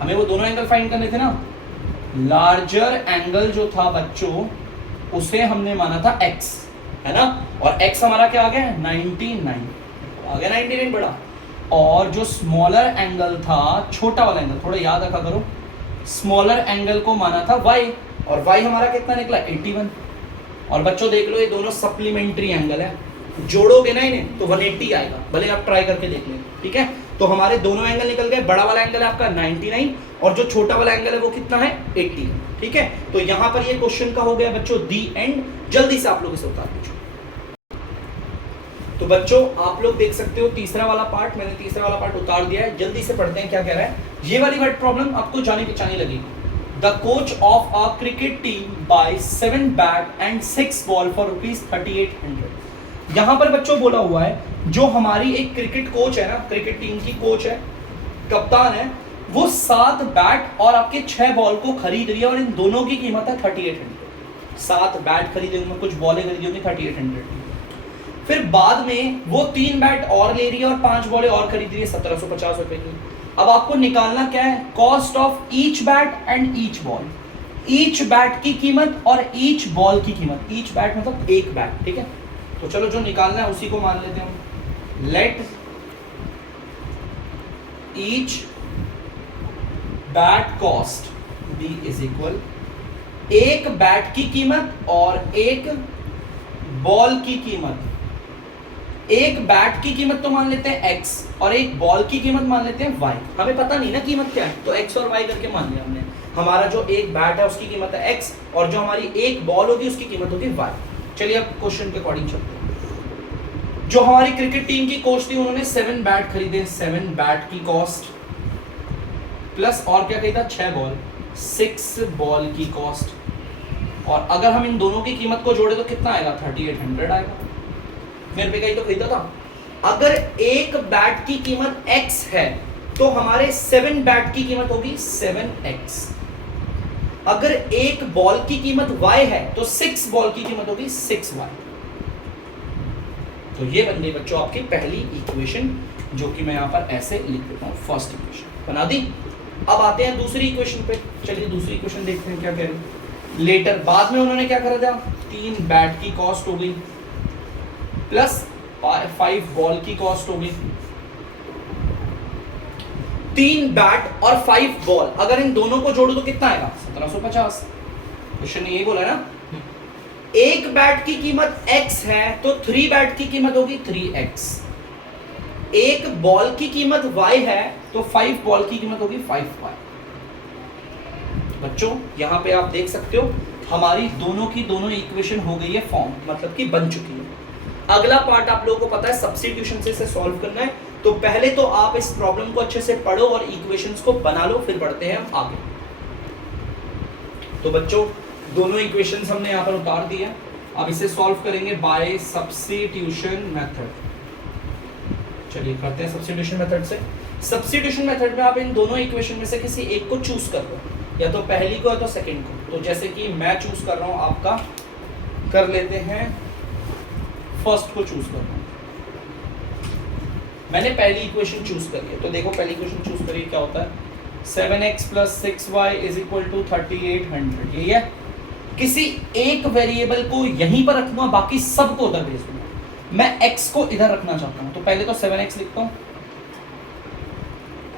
हमें वो दोनों एंगल फाइंड करने थे ना, लार्जर एंगल जो था बच्चों उसे हमने माना था x, है ना, और x हमारा क्या आ गया 99, आ गया 99 बड़ा। और जो स्मॉलर एंगल था, छोटा वाला एंगल, थोड़ा याद रखा करो, स्मॉलर एंगल को माना था y, और y हमारा कितना निकला 81। और बच्चों देख लो ये दोनों सप्लीमेंट्री एंगल है, जोड़ोगे ना इन्हें तो 180 आएगा, भले आप ट्राई करके देख लें। ठीक है, तो हमारे दोनों एंगल निकल गए। बड़ा वाला एंगल है आपका 99 और जो छोटा वाला एंगल है वो कितना है 80। ठीक है, तो यहां पर ये क्वेश्चन का हो गया बच्चों दी एंड। जल्दी से आप लोग इसे उतार दीजिए। तो बच्चों आप लोग देख सकते हो तीसरा वाला पार्ट, मैंने तीसरा वाला पार्ट उतार दिया है, जल्दी से पढ़ते हैं क्या कह रहा है। ये वाली वर्ड प्रॉब्लम आपको जाने पहचाने लगेगी। The coach of a cricket team buy 7 bat and 6 ball for ₹3800। यहाँ पर बच्चों बोला हुआ है जो हमारी एक क्रिकेट कोच है ना, क्रिकेट टीम की कोच है, कप्तान है, वो 7 बैट और आपके 6 बॉल को खरीद रही है और इन दोनों की कीमत है 3800। 7 बैट खरीदे उनमें कुछ बॉलें खरीदी होंगी 3800। फिर बाद में वो 3 बैट और ले रही है और 5 बॉलें और खरीद रही है 1750 रुपए की। अब आपको निकालना क्या है, cost of each bat and each ball. Each bat की कीमत और ईच बॉल की कीमत। ईच बैट मतलब एक बैट, ठीक है। तो चलो जो निकालना है उसी को मान लेते हैं हम। Let each bat cost B is equal, एक बैट की कीमत और एक बॉल की कीमत। एक बैट की कीमत तो मान लेते हैं x और एक बॉल की कीमत मान लेते हैं y। हमें पता नहीं ना कीमत क्या है, तो x और y करके मान लिया हमने। हमारा जो एक बैट है उसकी कीमत है x और जो हमारी एक बॉल होगी उसकी कीमत होगी y। चलिए अब क्वेश्चन के अकॉर्डिंग चलते हैं। जो हमारी क्रिकेट टीम की कोच थी उन्होंने 7 बैट खरीदे, 7 बैट की कॉस्ट प्लस और क्या खरीदा, 6 बॉल, 6 बॉल की कॉस्ट। और अगर हम इन दोनों की कीमत को जोड़े तो कितना आएगा, 3800 आएगा। मेरे पे कहीं तो खरीदा था। अगर एक बैट की कीमत x है तो हमारे 7 बैट की कीमत होगी 7x। अगर एक बॉल की कीमत y है तो 6 बॉल की कीमत होगी 6y। तो ये बन गई बच्चों आपकी पहली इक्वेशन, जो कि मैं यहां पर ऐसे लिख देता हूं। फर्स्ट इक्वेशन बना दी। अब आते हैं दूसरी इक्वेशन पे। चलिए दूसरी इक्वेशन देखते हैं क्या कह रहे हैं। लेटर बाद में उन्होंने क्या करा था, 3 बैट की कॉस्ट हो गई प्लस 5 बॉल की कॉस्ट हो गई। 3 बैट और 5 बॉल, अगर इन दोनों को जोड़ो तो कितना आएगा, 1750। क्वेश्चन ने ये बोला ना, एक बैट की कीमत x है तो 3 बैट की कीमत होगी 3x। एक बॉल की कीमत y है तो 5 बॉल की कीमत होगी 5y। बच्चों यहां पे आप देख सकते हो हमारी दोनों की दोनों इक्वेशन हो गई है फॉर्म, मतलब कि बन चुकी है। अगला पार्ट आप लोगों को पता है सब्स्टिट्यूशन से सॉल्व करना है। तो पहले तो आप इस प्रॉब्लम को अच्छे से पढ़ो और इक्वेशंस को बना लो, फिर बढ़ते हैं हम आगे। तो बच्चों दोनों इक्वेशंस हमने यहां पर उतार दिया। अब इसे सॉल्व करेंगे बाय सब्स्टिट्यूशन मेथड। चलिए करते हैं सब्स्टिट्यूशन मेथड से। सब्स्टिट्यूशन मेथड में आप इन दोनों इक्वेशन में से किसी एक को चूज कर लो, या तो पहली को या तो सेकंड को। तो जैसे कि मैं चूज कर रहा हूं, आपका कर लेते हैं फर्स्ट को चूज करना। मैंने पहली इक्वेशन चूज करी है, तो देखो पहली इक्वेशन चूज करिए क्या होता है, 7x + 6y = 3800। यही है। किसी एक वेरिएबल को यहीं पर रखूंगा, बाकी सबको उधर भेज दूंगा। मैं x को इधर रखना चाहता हूं, तो पहले तो 7x लिखता हूं।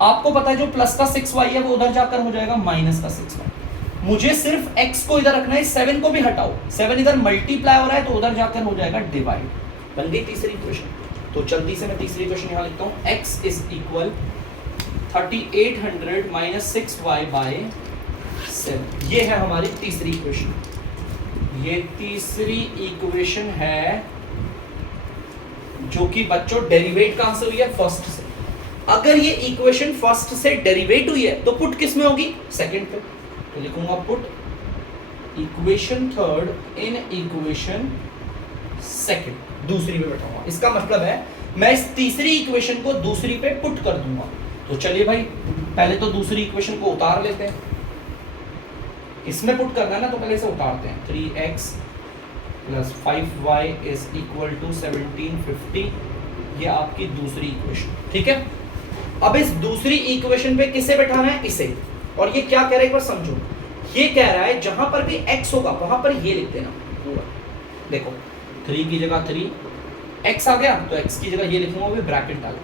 आपको पता है जो प्लस का 6y है वो उधर जाकर हो जाएगा माइनस का 6y। मुझे सिर्फ x को इधर रखना है, 7 को भी हटाओ। 7 इधर मल्टीप्लाई हो रहा है तो उधर जाकर हो जाएगा डिवाइड। बन गई तीसरी इक्वेशन। तो जल्दी से मैं तीसरी इक्वेशन यहां लिखता हूं, x = 3800 - 6y/7। ये है हमारी तीसरी इक्वेशन। ये तीसरी इक्वेशन है जो कि बच्चों डेरिवेट कहां से हुई है, फर्स्ट से। अगर ये इक्वेशन फर्स्ट से डेरिवेट हुई है तो पुट किस में होगी, सेकंड पे। तो लिखूंगा put equation third in equation second, दूसरी पे बैठाऊंगा। इसका मतलब है मैं इस तीसरी इक्वेशन को दूसरी पे पुट कर दूंगा। तो चलिए भाई पहले तो दूसरी इक्वेशन को उतार लेते हैं। इसमें पुट करना है ना, तो पहले इसे उतारते हैं। 3x + 5y = 1750। ये आपकी दूसरी इक्वेशन, ठीक है। अब इस दूसरी इक्वेशन पे किसे बैठाना है, इसे। और ये क्या कह रहा है एक बार समझो। ये कह रहा है जहां पर भी x होगा वहां पर ये लिख देना पूरा। देखो 3 की जगह 3, x आ गया तो x की जगह ये लिखूंगा, वो भी ब्रैकेट डाल के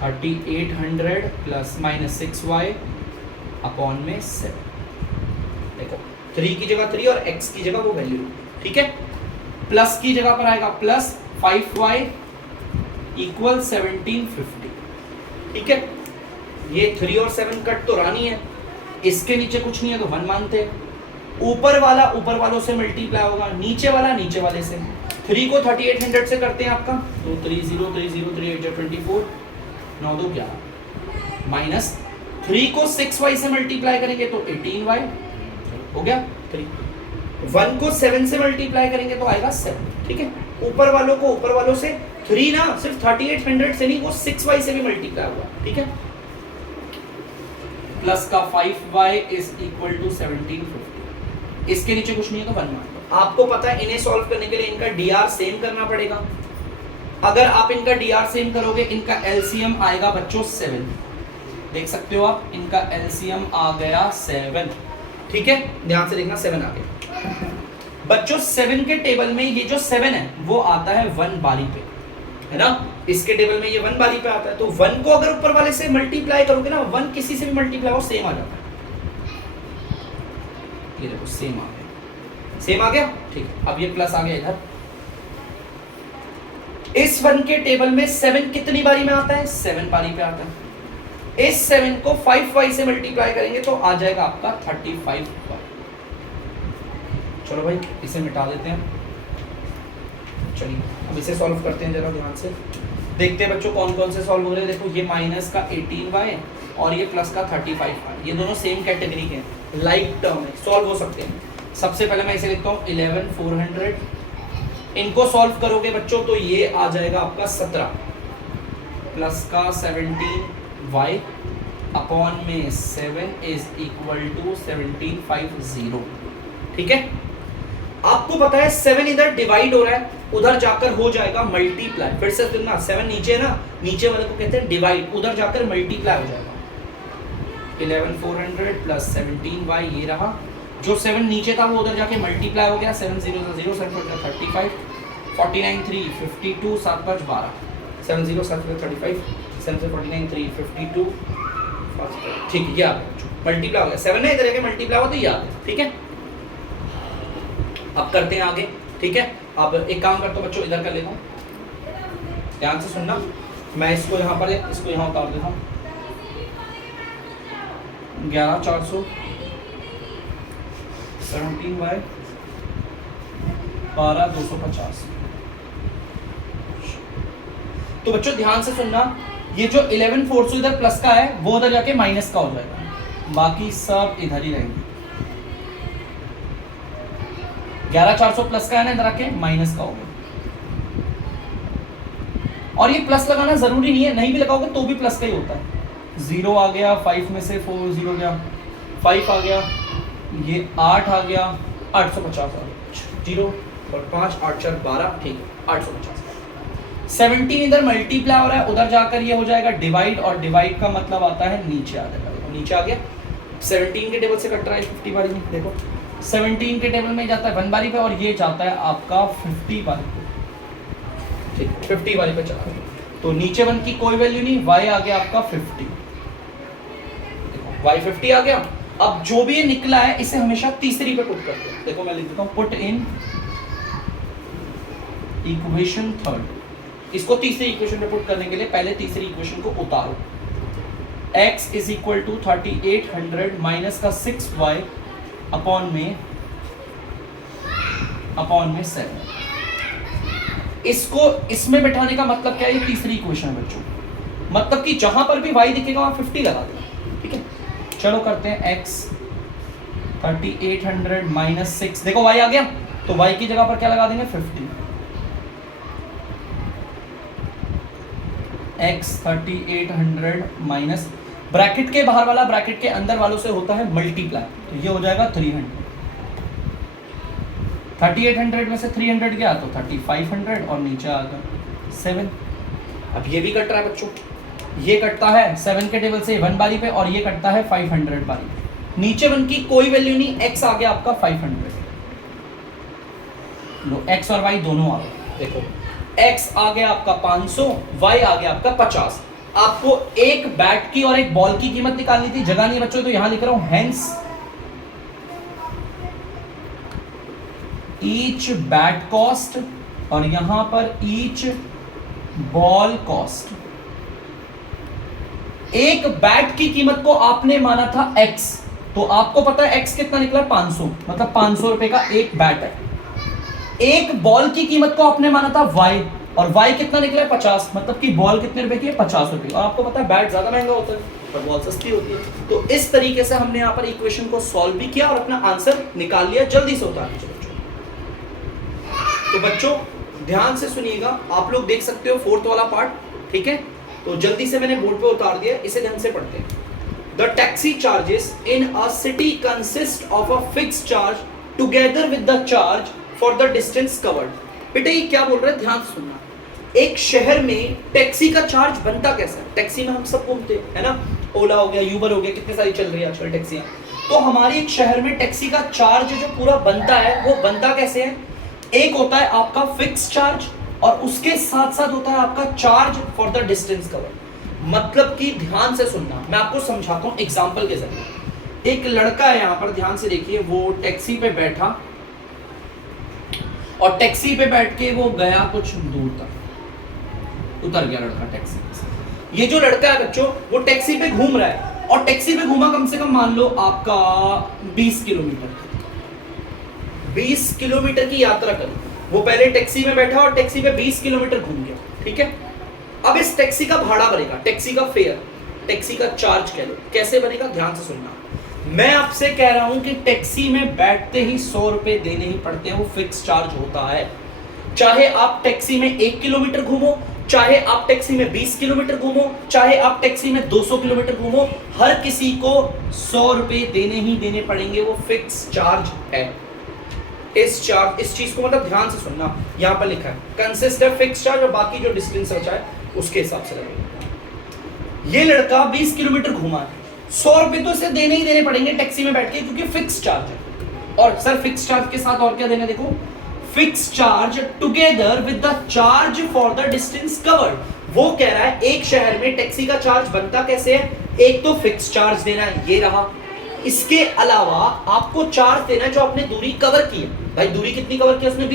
3800 ± 6y / 7। देखो 3 की जगह 3 और x की जगह वो वैल्यू, ठीक है। प्लस की जगह पर आएगा प्लस 5y = 1750, ठीक है। ये 3 और 7 कट तो रानी है, इसके नीचे कुछ नहीं है तो 1 मानते हैं। ऊपर वाला ऊपर वालों से मल्टीप्लाई होगा, नीचे वाला नीचे वाले से। 3 को 3800 से करते हैं आपका, तो 30 30 3 8 24 9 2 11 माइनस 3 को 6y से मल्टीप्लाई करेंगे तो 18y हो गया 3। 1 को 7 से मल्टीप्लाई करेंगे तो आएगा 7। ठीक है, ऊपर वालों से 3 ना सिर्फ 3800 से नहीं, वो 6y से भी मल्टीप्लाई हुआ। ठीक है, प्लस का 5y इज इक्वल टू 1750। इसके नीचे कुछ नहीं है तो 1 मान लो। आपको पता है इन्हें सॉल्व करने के लिए इनका dr सेम करना पड़ेगा। अगर आप इनका dr सेम करोगे, इनका एलसीएम आएगा बच्चों 7। देख सकते हो आप, इनका एलसीएम आ गया 7। ठीक है, ध्यान से देखना 7 आ गया बच्चों। 7 के टेबल में ये जो 7 है वो आता है 1 बारी पे, है ना। इसके टेबल में ये 1 बारी पे आता है, तो 1 को अगर ऊपर वाले से मल्टीप्लाई करोगे ना, 1 किसी से भी मल्टीप्लाई हो सेम आ जाता है। ये देखो सेम आ गया। ठीक है, अब ये प्लस आ गया इधर। इस 1 के टेबल में 7 कितनी बारी में आता है? 7 बारी पे आता है। इस 7 को 5y से मल्टीप्लाई करेंगे तो आ जाएगा आपका 35y। चलो भाई इसे मिटा देते हैं। चलिए अब इसे सॉल्व करते हैं, जरा ध्यान से देखते हैं बच्चों कौन कौन से सॉल्व हो रहे हैं। देखो ये माइनस का 18y और ये प्लस का 35y, ये दोनों सेम कैटेगरी के हैं, लाइक टर्म है, सॉल्व हो सकते हैं। सबसे पहले मैं इसे लिखता हूँ 11400। इनको सॉल्व करोगे बच्चों तो ये आ जाएगा आपका 17 प्लस का 17y अपॉन में 7 इज इक्वल टू 1750। ठीक है, आपको पता है 7 इधर डिवाइड हो रहा है, उधर जाकर हो जाएगा मल्टीप्लाई। फिर से सुनना, 7 नीचे है ना, नीचे वाले को कहते हैं डिवाइड, उधर जाकर मल्टीप्लाई हो जाएगा। 11400 प्लस 17y ये रहा, जो 7 नीचे था वो उधर जाके मल्टीप्लाई हो गया। 7 0 0 7 4 35 49 3 52 7 5 12 7 0 7 35 7 से 49 3 52 ठीक है, ये आ गया मल्टीप्लाई हो गया। 7 ने इधर जाके मल्टीप्लाई हुआ तो ये आ गया। ठीक है, अब करते हैं आगे। ठीक है, अब एक काम करता हूँ बच्चों, इधर कर लेता हूँ, ध्यान से सुनना। मैं इसको यहाँ पर इसको यहाँ उतार देता हूँ। 11400 17y 12250। तो बच्चों ध्यान से सुनना, ये जो 11400 इधर प्लस का है वो उधर जाके माइनस का हो जाएगा, बाकी सब इधर ही रहेंगे। 11400 प्लस का है ना, इधर आके माइनस का होगा। और ये प्लस लगाना जरूरी नहीं है, नहीं भी लगाओगे तो भी प्लस का ही होता है। 0 आ गया, 5 में से 4 0 गया, 5 आ गया, ये 8 आ गया, 850 आ गया। 0 और 5 8 4 12, ठीक है 850। 17 इधर मल्टीप्लाई हो रहा है, उधर जाकर ये हो जाएगा डिवाइड, और डिवाइड का मतलब आता है नीचे आ जाएगा। देखो नीचे आ गया, 17 के टेबल से कट रहा है 50 बारी में। देखो 17 के टेबल में जाता है 1 बारी पे, और ये जाता है आपका 50 बारी पे। ठीक, 50 बारी पे चला गया, तो नीचे 1 की कोई वैल्यू नहीं, y आ गया आपका 50। देखो y 50 आ गया। अब जो भी ये निकला है इसे हमेशा तीसरी पे पुट करते हैं। देखो मैं लिख देता हूं, पुट इन इक्वेशन थर्ड। इसको तीसरी इक्वेशन में पुट करने के लिए पहले तीसरी इक्वेशन को उतारो। x is equal to 3800 minus का 6y अपॉन में 7। इसको इसमें बैठाने का मतलब क्या है? ये तीसरी इक्वेशन है बच्चों, मतलब कि जहां पर भी y दिखेगा वहां 50 लगा देना। ठीक है, चलो करते हैं। x 3800 माइनस 6, देखो y आ गया तो y की जगह पर क्या लगा देंगे? 50। x 3800 माइनस ब्रैकेट के बाहर वाला ब्रैकेट के अंदर वालों से होता है मल्टीप्लाई, तो ये हो जाएगा 300। 3800 में से 300 गया तो 3500 और नीचे आ गया 7। अब ये भी कट रहा है बच्चों, ये कटता है 7 के टेबल से 1 बारी पे, और ये कटता है 500 बारी पे। नीचे 1 की कोई वैल्यू नहीं, x आ गया आपका 500। लो x और y दोनों आ गए। देखो x आ गया आपका 500, y आ गया आपका 50। आपको एक बैट की और एक बॉल की कीमत निकालनी थी, जगह नहीं बच्चों, तो यहां लिख रहा हूं हेंस ईच बैट कॉस्ट, और यहां पर ईच बॉल कॉस्ट। एक बैट की कीमत को आपने माना था x, तो आपको पता है x कितना निकला? 500, मतलब 500 रुपए का एक बैट है। एक बॉल की कीमत को आपने माना था y, और y कितना निकला है 50, मतलब कि बॉल कितने रुपए की है 50 रुपए। और आपको पता है बैट ज्यादा महंगा होता है पर बॉल सस्ती होती है। तो इस तरीके से हमने यहाँ पर इक्वेशन को सॉल्व भी किया और अपना आंसर निकाल लिया। जल्दी से उतार लीजिए बच्चों। तो बच्चों ध्यान से सुनिएगा, आप लोग देख सकते हो फोर्थ वाला पार्ट, ठीक है। तो जल्दी से मैंने बोर्ड पे उतार दिया, इसे ध्यान से पढ़ते हैं। The taxi charges in a city consist of a fixed charge together with the charge for the distance covered. बेटा ये क्या बोल रहा है, ध्यान से सुनना। एक शहर में टैक्सी का चार्ज बनता कैसा है? टैक्सी में हम सब घूमते हैं, है ना, ओला हो गया, यूबर हो गया, कितनी सारी चल रही है आजकल टैक्सियां। तो हमारे एक शहर में टैक्सी का चार्ज जो पूरा बनता है वो बनता कैसे है? एक होता है आपका फिक्स चार्ज और उसके साथ साथ होता है आपका charge for the distance cover. मतलब कि ध्यान से सुनना, मैं आपको समझाता हूं एग्जांपल के जरिए। एक लड़का है यहाँ पर, ध्यान से देखिए, वो टैक्सी पे बैठा और टैक्सी पे बैठ के वो गया कुछ दूर तक, उतर गया लड़का टैक्सी से। ये जो लड़का है बच्चों वो टैक्सी पे घूम रहा है और टैक्सी पे घूमा कम से कम मान लो आपका 20 किलोमीटर 20 किलोमीटर की यात्रा करी। वो पहले टैक्सी में बैठा और टैक्सी पे 20 किलोमीटर घूम गया, ठीक है। अब इस टैक्सी का भाड़ा बनेगा, टैक्सी का फेयर, टैक्सी का चार्ज कह लो, कैसे बनेगा ध्यान से सुनना। मैं आपसे कह रहा हूं कि टैक्सी में बैठते ही 100 रुपए देने ही पड़ते हैं, वो फिक्स चार्ज होता है। चाहे आप टैक्सी में 1 किलोमीटर घूमो, चाहे आप टैक्सी में 20 किलोमीटर घूमो, चाहे आप टैक्सी में 200 किलोमीटर घूमो, हर किसी को 100 रुपए देने ही देने पड़ेंगे, वो फिक्स चार्ज है। इस चीज को मतलब ध्यान से सुनना, यहां पर लिखा है कंसिस्ट ऑफ फिक्स चार्ज और बाकी जो डिस्टेंस बचा है उसके हिसाब से लगेगा। ये लड़का 20 किलोमीटर घूमा है, 100 रुपए तो इसे देने ही देने पड़ेंगे टैक्सी में बैठ के, क्योंकि फिक्स चार्ज है। और सर फिक्स चार्ज के साथ और क्या देना, देखो fix charge together with the charge for the distance covered. वो कह रहा है एक शहर में टैक्सी का चार्ज बनता कैसे है, एक तो फिक्स चार्ज देना है, ये रहा, इसके अलावा आपको चार्ज देना है जो आपने दूरी कवर की है। भाई दूरी कितनी कवर की है उसने,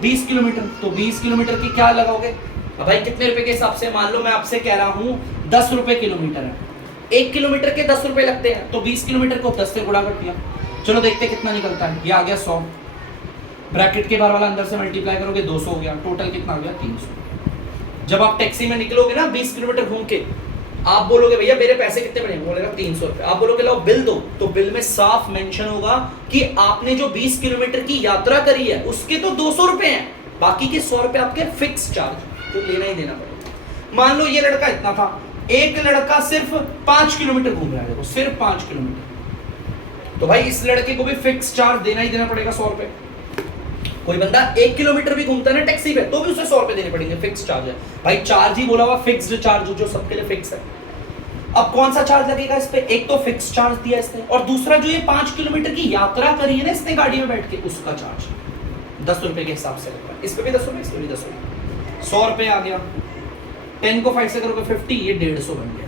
20 किलोमीटर, तो 20 किलोमीटर की क्या लगाओगे, अब भाई कितने रुपए के हिसाब से, मान लो मैं आपसे कह रहा हूं 10 रुपए किलोमीटर है, 1 किलोमीटर के 10 रुपए लगते हैं, तो 20 किलोमीटर को 10 से गुणा कर दिया। चलो देखते कितना निकलता है, ये आ गया 100, ब्रैकेट के बाहर वाला अंदर से मल्टीप्लाई करोगे 200 हो गया, टोटल कितना हो गया 300। जब आप टैक्सी में निकलोगे ना 20 किलोमीटर घूम के, आप बोलोगे भैया मेरे पैसे कितने बने, बोलेगा 300 रुपए। आप बोलोगे लो बिल दो, तो बिल में साफ मेंशन होगा कि आपने जो 20 किलोमीटर की यात्रा करी है उसके तो 200 रुपए हैं, बाकी के 100 रुपए आपके फिक्स चार्ज, तो लेना ही देना पड़ेगा। मान लो ये लड़का इतना था, एक लड़का सिर्फ 5 किलोमीटर घूम रहा है, देखो सिर्फ 5 किलोमीटर, तो भाई इस लड़के को भी फिक्स चार्ज देना ही देना पड़ेगा 100 रुपए। कोई बंदा 1 किलोमीटर भी घूमता है ना टैक्सी पे, तो भी उसे 100 रुपए देने पड़ेंगे, फिक्स चार्ज है भाई। चार्ज ही बोला हुआ फिक्स्ड चार्ज जो सबके लिए फिक्स है। अब कौन सा चार्ज लगेगा इस पे, एक तो फिक्स चार्ज दिया इसने, और दूसरा जो ये 5 किलोमीटर की यात्रा करी है ना इसने गाड़ी में बैठ के, उसका चार्ज 10 रुपए के हिसाब से लगता है। इस पे भी 10 रुपए, इस पे भी 10 रुपए, 100 रुपए आ गया। 10 को 5 से करोगे 50, ये 150 बन गया,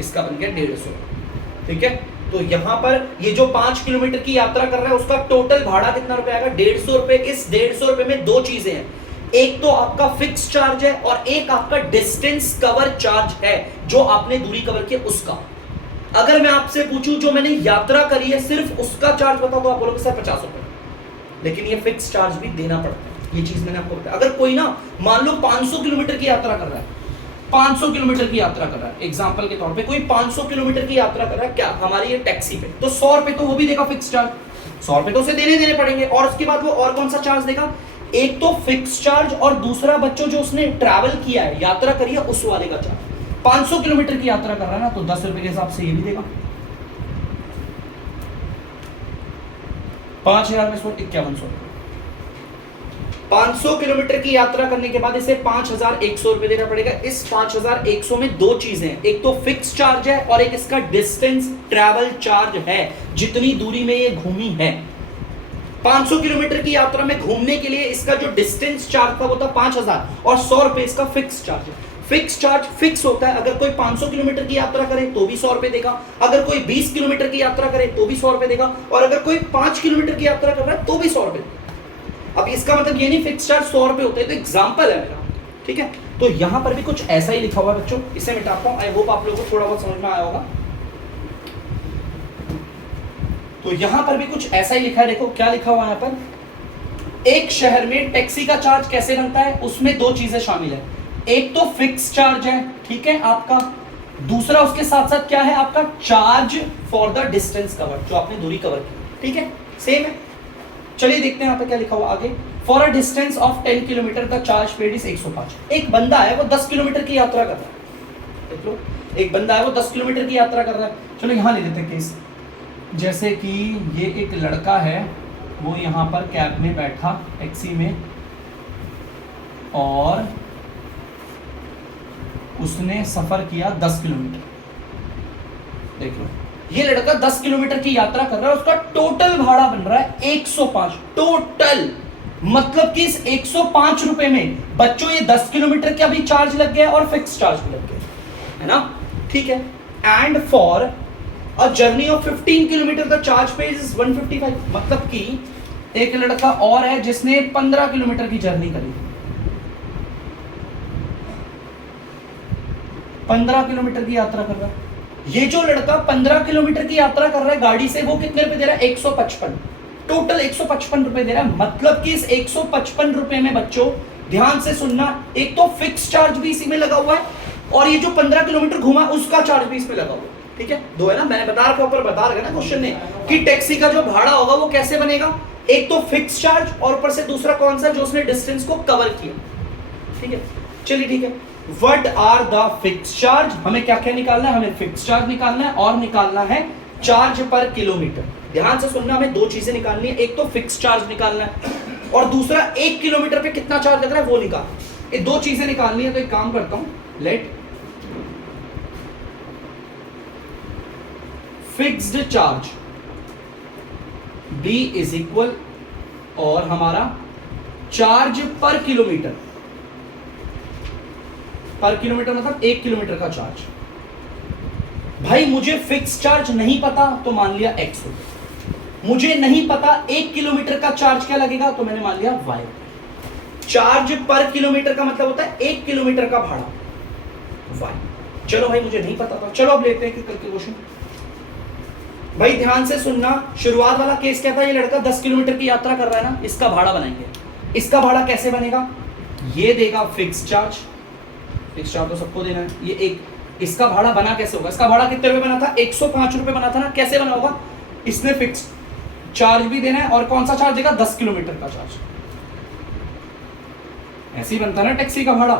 इसका बन गया 150, ठीक है। तो यहाँ पर ये जो 5 किलोमीटर की यात्रा कर रहा है उसका टोटल भाड़ा कितना रुपए आएगा, 150 रुपए। इस 150 रुपए में दो चीजें हैं, एक तो आपका फिक्स चार्ज है और एक आपका डिस्टेंस कवर चार्ज है, जो आपने दूरी कवर की उसका। अगर मैं आपसे पूछूं जो मैंने यात्रा करी है सिर्फ उसका चार्ज बताओ, तो आप बोलोगे सर 50 रुपए, लेकिन ये फिक्स चार्ज भी देना पड़ता है, ये चीज मैंने आपको बताया। अगर कोई ना मान लो 500 किलोमीटर की यात्रा कर रहा है, 500 किलोमीटर की यात्रा कर रहा है, एग्जांपल के तौर पे कोई 500 किलोमीटर की यात्रा कर रहा है क्या हमारी ये टैक्सी पे, तो 100 रुपए तो वो भी देगा फिक्स चार्ज, 100 रुपए तो उसे देने पड़ेंगे। और उसके बाद वो और कौन सा चार्ज देगा, एक तो फिक्स चार्ज और दूसरा बच्चों जो उसने ट्रैवल किया है, यात्रा करी है, उस वाले का चार्ज। 500 किलोमीटर की यात्रा कर रहा है ना, तो 10 रुपए के हिसाब से ये भी देगा, 5000 में 5100। 500 किलोमीटर की यात्रा करने के बाद इसे 5100 रुपए देना पड़ेगा। इस 5100 में दो चीजें हैं, एक तो फिक्स चार्ज है और एक इसका डिस्टेंस ट्रैवल चार्ज है, जितनी दूरी में ये घूमी है। 500 किलोमीटर की यात्रा में घूमने के लिए इसका जो डिस्टेंस चार्ज था वो था 5000 और 100 रुपए इसका फिक्स चार्ज है। फिक्स चार्ज फिक्स होता है, अगर कोई 500 किलोमीटर की यात्रा करे तो भी 100 रुपए देगा, अगर कोई 20 किलोमीटर की यात्रा करे तो भी 100 रुपए देगा, और अगर कोई 5 किलोमीटर की यात्रा कर रहा है तो भी 100 रुपए। अब इसका मतलब ये नहीं फिक्स चार्ज 100 रुपए होते हैं, तो एग्जांपल है मेरा, ठीक है। तो यहां पर भी कुछ ऐसा ही लिखा हुआ है बच्चों, इसे मिटाता हूं, आई होप आप लोगों को थोड़ा बहुत समझ में आया होगा। तो यहां पर भी कुछ ऐसा ही लिखा है, देखो क्या लिखा हुआ है यहां पर, एक शहर में टैक्सी का चार्ज कैसे बनता है, उसमें दो चीजें शामिल है, एक तो फिक्स चार्ज है, ठीक है आपका, दूसरा उसके साथ साथ क्या है आपका charge for the distance cover, जो आपने दूरी कवर की, ठीक है सेम है। चलिए देखते हैं यहाँ पे क्या लिखा हुआ आगे। For a distance of 10 kilometre the charge paid is 105। एक बंदा है वो 10 किलोमीटर की यात्रा कर रहा है, देख लो एक बंदा है वो 10 किलोमीटर की यात्रा कर रहा है। चलो यहाँ ले लेते हैं केस, जैसे कि ये एक लड़का है, वो यहाँ पर कैब में बैठा टैक्सी में, और उसने सफर किया 10 किलोमीटर। देख लो ये लड़का 10 किलोमीटर की यात्रा कर रहा है, उसका टोटल भाड़ा बन रहा है 105 टोटल, मतलब कि इस 105 रुपए में बच्चों ये 10 किलोमीटर का भी चार्ज लग गया और फिक्स चार्ज भी लग गया, है ना, ठीक है। And for a journey of 15 kilometre the charge पे इज 155, मतलब कि एक लड़का और है जिसने 15 किलोमीटर की जर्नी करी, 15 किलोमीटर की यात्रा कर रहा है। ये जो लड़का 15 किलोमीटर की यात्रा कर रहा है गाड़ी से, वो कितने रुपए दे रहा है, 155, टोटल 155 रुपए दे रहा है। मतलब कि इस 155 रुपए में बच्चों ध्यान से सुनना, एक तो फिक्स चार्ज भी इसी में लगा हुआ है, और ये जो 15 किलोमीटर घुमा उसका चार्ज भी इसमें लगा हुआ है, ठीक है, दो है ना। मैंने बता रखा, ऊपर बता रखा ना क्वेश्चन ने कि टैक्सी का जो भाड़ा होगा वो कैसे बनेगा, एक तो फिक्स चार्ज और ऊपर से दूसरा कौन सा, जो उसने डिस्टेंस को कवर किया, ठीक है। चलिए ठीक है, what are the fix charge, हमें क्या क्या निकालना है, हमें फिक्स चार्ज निकालना है और निकालना है चार्ज पर किलोमीटर। ध्यान से सुनना, हमें दो चीजें निकालनी है, एक तो फिक्स चार्ज निकालना है और दूसरा 1 किलोमीटर पे कितना चार्ज लग रहा है वो निकाल, ये दो चीजें निकालनी है। तो एक काम करता हूं, let fixed charge B is equal, और हमारा चार्ज पर किलोमीटर, पर किलोमीटर मतलब 1 किलोमीटर का चार्ज। भाई मुझे फिक्स चार्ज नहीं पता तो मान लिया x रुपए, मुझे नहीं पता 1 किलोमीटर का चार्ज क्या लगेगा तो मैंने मान लिया y। चार्ज पर किलोमीटर का मतलब होता है 1 किलोमीटर का भाड़ा y। चलो भाई मुझे नहीं पता था, चलो अब लेते हैं करके क्वेश्चन। भाई ध्यान से सुनना, शुरुआत वाला केस क्या था, ये लड़का 10 किलोमीटर की यात्रा कर रहा है ना, इसका भाड़ा बनाएंगे। इसका भाड़ा कैसे बनेगा, ये देगा फिक्स चार्ज, फिक्स चार्ज तो सबको देना है, ये एक, इसका भाड़ा बना कैसे होगा, इसका भाड़ा कितने रुपए बना था, 105 रुपए बना था ना, कैसे बना होगा, इसने फिक्स चार्ज भी देना है और कौन सा चार्ज देगा, 10 किलोमीटर का चार्ज। ऐसे ही बनता है ना टैक्सी का भाड़ा,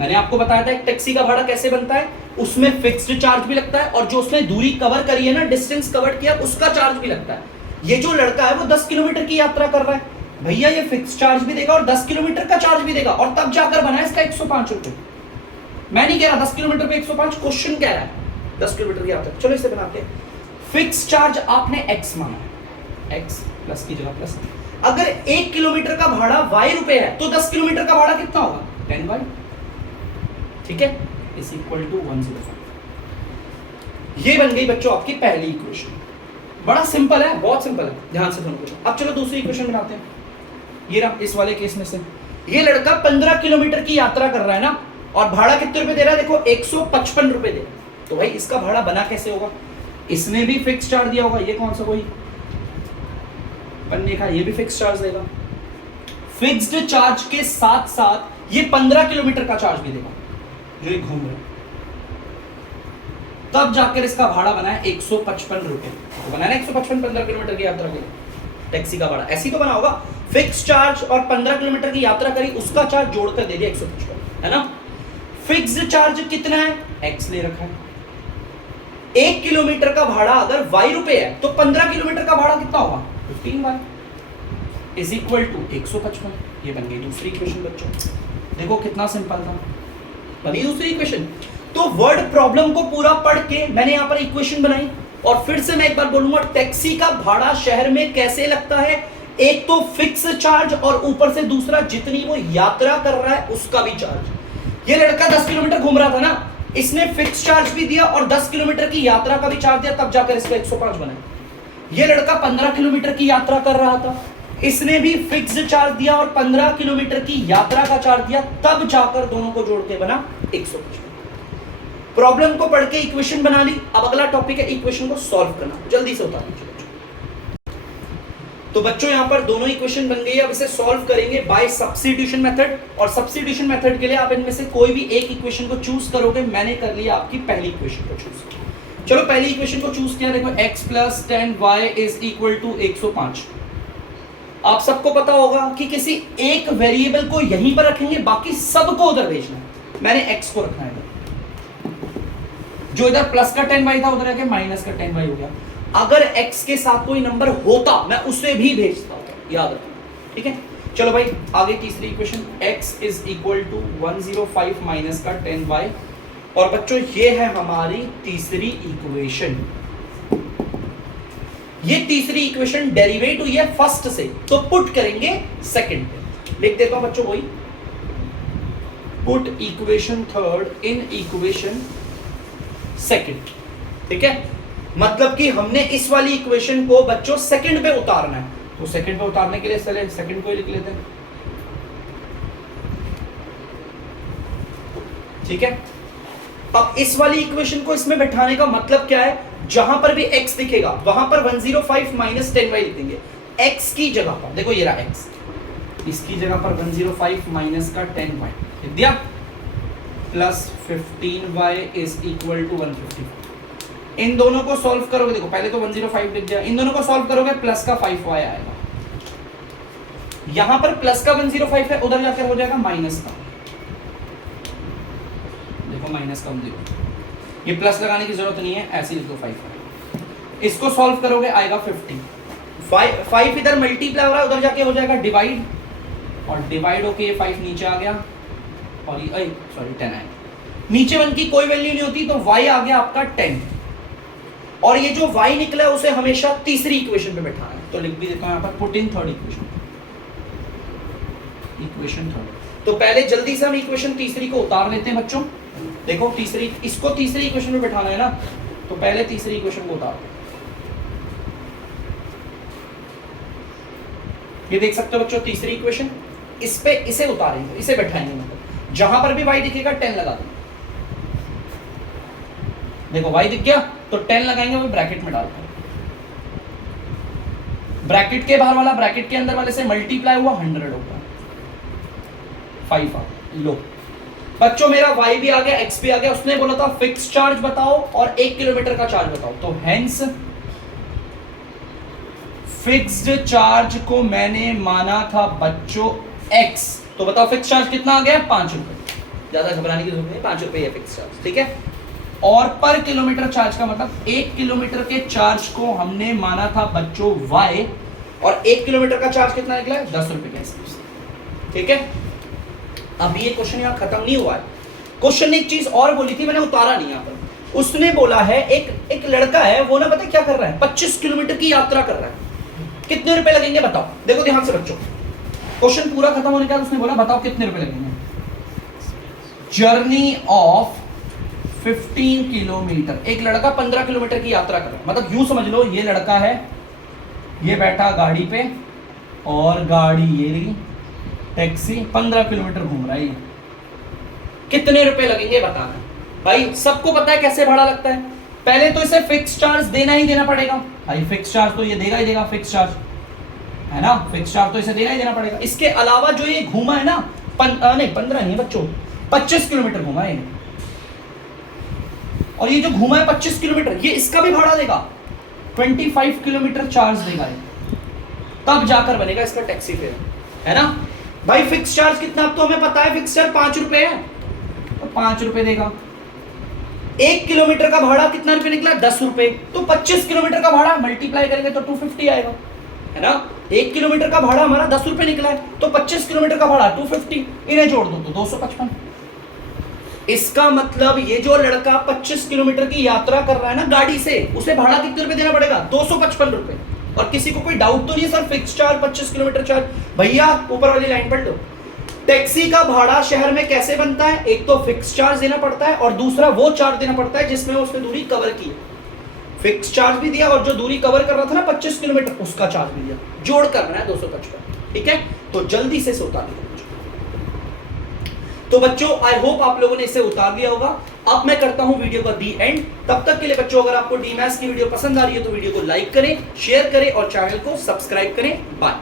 मैंने आपको बताया था एक टैक्सी का भाड़ा कैसे बनता है, उसमें फिक्स्ड चार्ज भी लगता है और जो उसने दूरी कवर करी है ना, डिस्टेंस कवर किया, उसका चार्ज भी लगता है। ये जो लड़का है वो 10 किलोमीटर की यात्रा कर रहा है, भैया ये फिक्स चार्ज भी देगा और 10 किलोमीटर का चार्ज भी देगा, और तब जाकर बना है इसका 105 रुपए। मैं नहीं कह रहा 10 किलोमीटर पे 105, क्वेश्चन कह रहा है 10 किलोमीटर की यात्रा। चलो इसे बनाते हैं, फिक्स चार्ज आपने x माना है, x प्लस की जगह प्लस, अगर 1 किलोमीटर का भाड़ा y रुपए है तो 10 किलोमीटर का भाड़ा कितना होगा, 10y, ठीक है, इज इक्वल टू 105। ये बन गई बच्चों आपकी पहली इक्वेशन, बड़ा सिंपल है, बहुत सिंपल है, ध्यान से सुनो। अब चलो दूसरी इक्वेशन बनाते हैं, ये रहा इस वाले केस में से, ये लड़का 15 किलोमीटर की यात्रा कर रहा है ना, और भाड़ा कितने रुपए दे रहा है, देखो 155 रुपए दे रहा है। तो भाई इसका भाड़ा बना कैसे होगा, इसने भी फिक्स चार्ज दिया होगा, ये कौन सा कोई बनने का, ये भी फिक्स चार्ज देगा, फिक्स्ड चार्ज के साथ साथ ये 15 किलोमीटर का चार्ज भी देगा जो ये घूम रहा है, तब जाकर इसका भाड़ा बना है 155 रुपए। तो बना है 155 15 किलोमीटर की यात्रा के लिए टैक्सी का भाड़ा, ऐसी तो बना होगा, फिक्स चार्ज और 15 किलोमीटर की यात्रा करी उसका चार्ज जोड़कर दे दिया 155, है ना। फिक्स्ड चार्ज कितना है, x ले रखा है, 1 किलोमीटर का भाड़ा अगर y रुपए है तो 15 किलोमीटर का भाड़ा कितना होगा, 15y इज इक्वल टू 155। ये बन गई दूसरी इक्वेशन बच्चों, देखो कितना सिंपल था, बनी दूसरी इक्वेशन। तो वर्ड प्रॉब्लम को पूरा पढ़ के मैंने यहां पर इक्वेशन बनाई, और फिर से मैं एक बार बोलूंगा, टैक्सी का भाड़ा शहर में कैसे लगता है, एक तो फिक्स चार्ज और ऊपर से दूसरा जितनी वो यात्रा कर रहा है उसका भी चार्ज। ये लड़का 10 किलोमीटर घूम रहा था ना, इसने फिक्स चार्ज भी दिया और 10 किलोमीटर की यात्रा का भी चार्ज दिया, तब जाकर इसका 105 बना। ये लड़का 15 किलोमीटर की यात्रा कर रहा था, इसने भी फिक्स्ड चार्ज दिया और 15 किलोमीटर की यात्रा का चार्ज दिया, तब जाकर दोनों को जोड़ के बना 155। प्रॉब्लम को पढ़ के इक्वेशन बना ली, अब अगला टॉपिक है इक्वेशन को सॉल्व करना, जल्दी से उतार लीजिए। तो बच्चों यहाँ पर दोनों इक्वेशन बन गई। अब इसे सॉल्व करेंगे बाय सब्स्टिट्यूशन मेथड, और सब्स्टिट्यूशन मेथड के लिए आप इनमें से कोई भी एक इक्वेशन को चूज करोगे। मैंने कर लिया आपकी पहली इक्वेशन को चूज। चलो पहली इक्वेशन को चूज किया, देखो x प्लस 10y इज इक्वल टू 105। आप सबको पता होगा कि किसी एक वेरिएबल को यहीं पर रखेंगे, बाकी सबको उधर भेजना है। मैंने x को रखना है, जो इधर प्लस का 10y था उधर आके माइनस का 10y हो गया। अगर x के साथ कोई नंबर होता मैं उसे भी भेजता हूं, याद रखना, ठीक है। चलो भाई आगे तीसरी equation, x is equal to 105 minus का 10y, और बच्चों ये है हमारी तीसरी इक्वेशन। ये तीसरी इक्वेशन डेरिवेट हुई है फर्स्ट से, तो पुट करेंगे सेकंड पे। लिख देता हूं बच्चों वही, put equation third in equation second, ठीक है। मतलब कि हमने इस वाली इक्वेशन को बच्चों सेकंड पे उतारना है, तो सेकंड पे उतारने के लिए चले सेकंड को ही लिख लेते हैं, ठीक है। अब इस वाली इक्वेशन को इसमें बैठाने का मतलब क्या है, जहां पर भी x दिखेगा वहां पर 105 माइनस 10y लिख देंगे। x की जगह पर देखो ये रहा x, इसकी जगह पर 105 माइनस का 10y लिख दिया, plus 15y is equal to 155। इन दोनों को सॉल्व करोगे, देखो पहले तो 105 लिख दिया, इन दोनों को सॉल्व करोगे प्लस का 5y आएगा। यहां पर प्लस का 105 है, उधर जाकर हो जाएगा माइनस का, देखो माइनस का 0, ये प्लस लगाने की जरूरत नहीं है, ऐसे ही लिख दो 5। इसको सॉल्व करोगे आएगा 50। 5 इधर मल्टीप्लाई हो रहा है, उधर जाके हो जाएगा डिवाइड, और डिवाइड होके ये 5 नीचे आ गया, और ये सॉरी 10 आएगा। नीचे 1 की कोई वैल्यू नहीं होती, तो y आ गया आपका 10, और ये जो y निकला है उसे हमेशा तीसरी इक्वेशन पे बैठाना है, तो लिख भी देता हूं यहां पर put in third equation third. तो पहले जल्दी से हम इक्वेशन तीसरी को उतार लेते हैं बच्चों। देखो तीसरी, इसको तीसरी इक्वेशन में बैठाना है ना, तो पहले तीसरी इक्वेशन को उतार, ये देख सकते हो बच्चों तीसरी इक्वेशन, इस पे इसे उतारेंगे, इसे बैठाएंगे, मतलब जहां पर भी y दिखेगा 10 लगा देंगे। देखो y दिख गया तो 10 लगाएंगे, वो ब्रैकेट में डालते हैं, ब्रैकेट के बाहर वाला ब्रैकेट के अंदर वाले से मल्टीप्लाई हुआ 100 होगा, 5 आ लो बच्चों, मेरा y भी आ गया, x भी आ गया। उसने बोला था फिक्स चार्ज बताओ और 1 किलोमीटर का चार्ज बताओ, तो हेंस फिक्स्ड चार्ज को मैंने माना था बच्चों x, तो बताओ फिक्स चार्ज कितना आ गया, 5 रुपए। ज्यादा घबराने की जरूरत नहीं, 5 रुपए है फिक्स चार्ज, ठीक है। और पर किलोमीटर चार्ज का मतलब 1 किलोमीटर के चार्ज को हमने माना था बच्चों y, और 1 किलोमीटर का चार्ज कितना निकला है, 10 रुपए के हिसाब से, ठीक है। अभी ये क्वेश्चन यहाँ खत्म नहीं हुआ है, क्वेश्चन ने एक चीज और बोली थी, मैंने उतारा नहीं यहाँ पर। उसने बोला है एक लड़का है, वो ना पता क्या कर रहा है, 25 किलोमीटर की यात्रा कर रहा है, कितने रुपए लगेंगे बताओ। देखो ध्यान से बच्चों, क्वेश्चन पूरा खत्म होने के बाद उसने बोला बताओ कितने रुपए लगेंगे। जर्नी ऑफ 15 किलोमीटर, एक लड़का 15 किलोमीटर की यात्रा कर रहा है, मतलब यूं समझ लो ये लड़का है, ये बैठा गाड़ी पे, और गाड़ी ये रही टैक्सी, 15 किलोमीटर घूम रहा है, ये कितने रुपए लगेंगे बताना। भाई सबको पता है कैसे भाड़ा लगता है, पहले तो इसे फिक्स चार्ज देना ही देना पड़ेगा। भाई फिक्स चार्ज तो ये देगा ही देगा, फिक्स चार्ज है ना, फिक्स चार्ज तो इसे देना ही देना पड़ेगा। इसके अलावा जो ये घूमा है ना, नहीं 15 नहीं बच्चों, 25 किलोमीटर घूमा है, और ये जो घूमा है 25 किलोमीटर, ये इसका भी भाड़ा देगा, 25 किलोमीटर चार्ज देगा, तब जाकर बनेगा इसका टैक्सी फेयर, है ना। भाई फिक्स चार्ज कितना, अब तो हमें पता है फिक्स चार्ज 5 रुपए है, तो 5 रुपए देगा। 1 किलोमीटर का भाड़ा कितना रुपए निकला, 10 रुपए, तो 25 किलोमीटर का भाड़ा मल्टीप्लाई करेंगे तो 250 आएगा, है ना। 1 किलोमीटर का भाड़ा हमारा 10 रुपए निकला है, तो 25 किलोमीटर का भाड़ा 250, इन्हें जोड़ दो तो 255। इसका मतलब ये जो लड़का 25 किलोमीटर की यात्रा कर रहा है ना गाड़ी से, उसे भाड़ा कितने रुपए देना पड़ेगा, 255 रुपए। और किसी को कोई डाउट तो नहीं है sir fix charge 25 kilometre charge, भैया ऊपर वाली लाइन पढ़ लो। टैक्सी का भाड़ा शहर में कैसे बनता है, एक तो फिक्स चार्ज देना पड़ता है, और दूसरा वो चार्ज देना पड़ता है जिसमें उसने दूरी कवर की है। फिक्स चार्ज भी दिया, और जो दूरी कवर कर रहा था ना 25 किलोमीटर, उसका चार्ज भी दिया, जोड़ करना है 255, ठीक है। तो जल्दी से उतार दिया। तो बच्चों आई होप आप लोगों ने इसे उतार दिया होगा। अब मैं करता हूं वीडियो का दी एंड। तब तक के लिए बच्चों, अगर आपको डी मैथ्स की वीडियो पसंद आ रही है तो वीडियो को लाइक करें, शेयर करें और चैनल को सब्सक्राइब करें। बाय।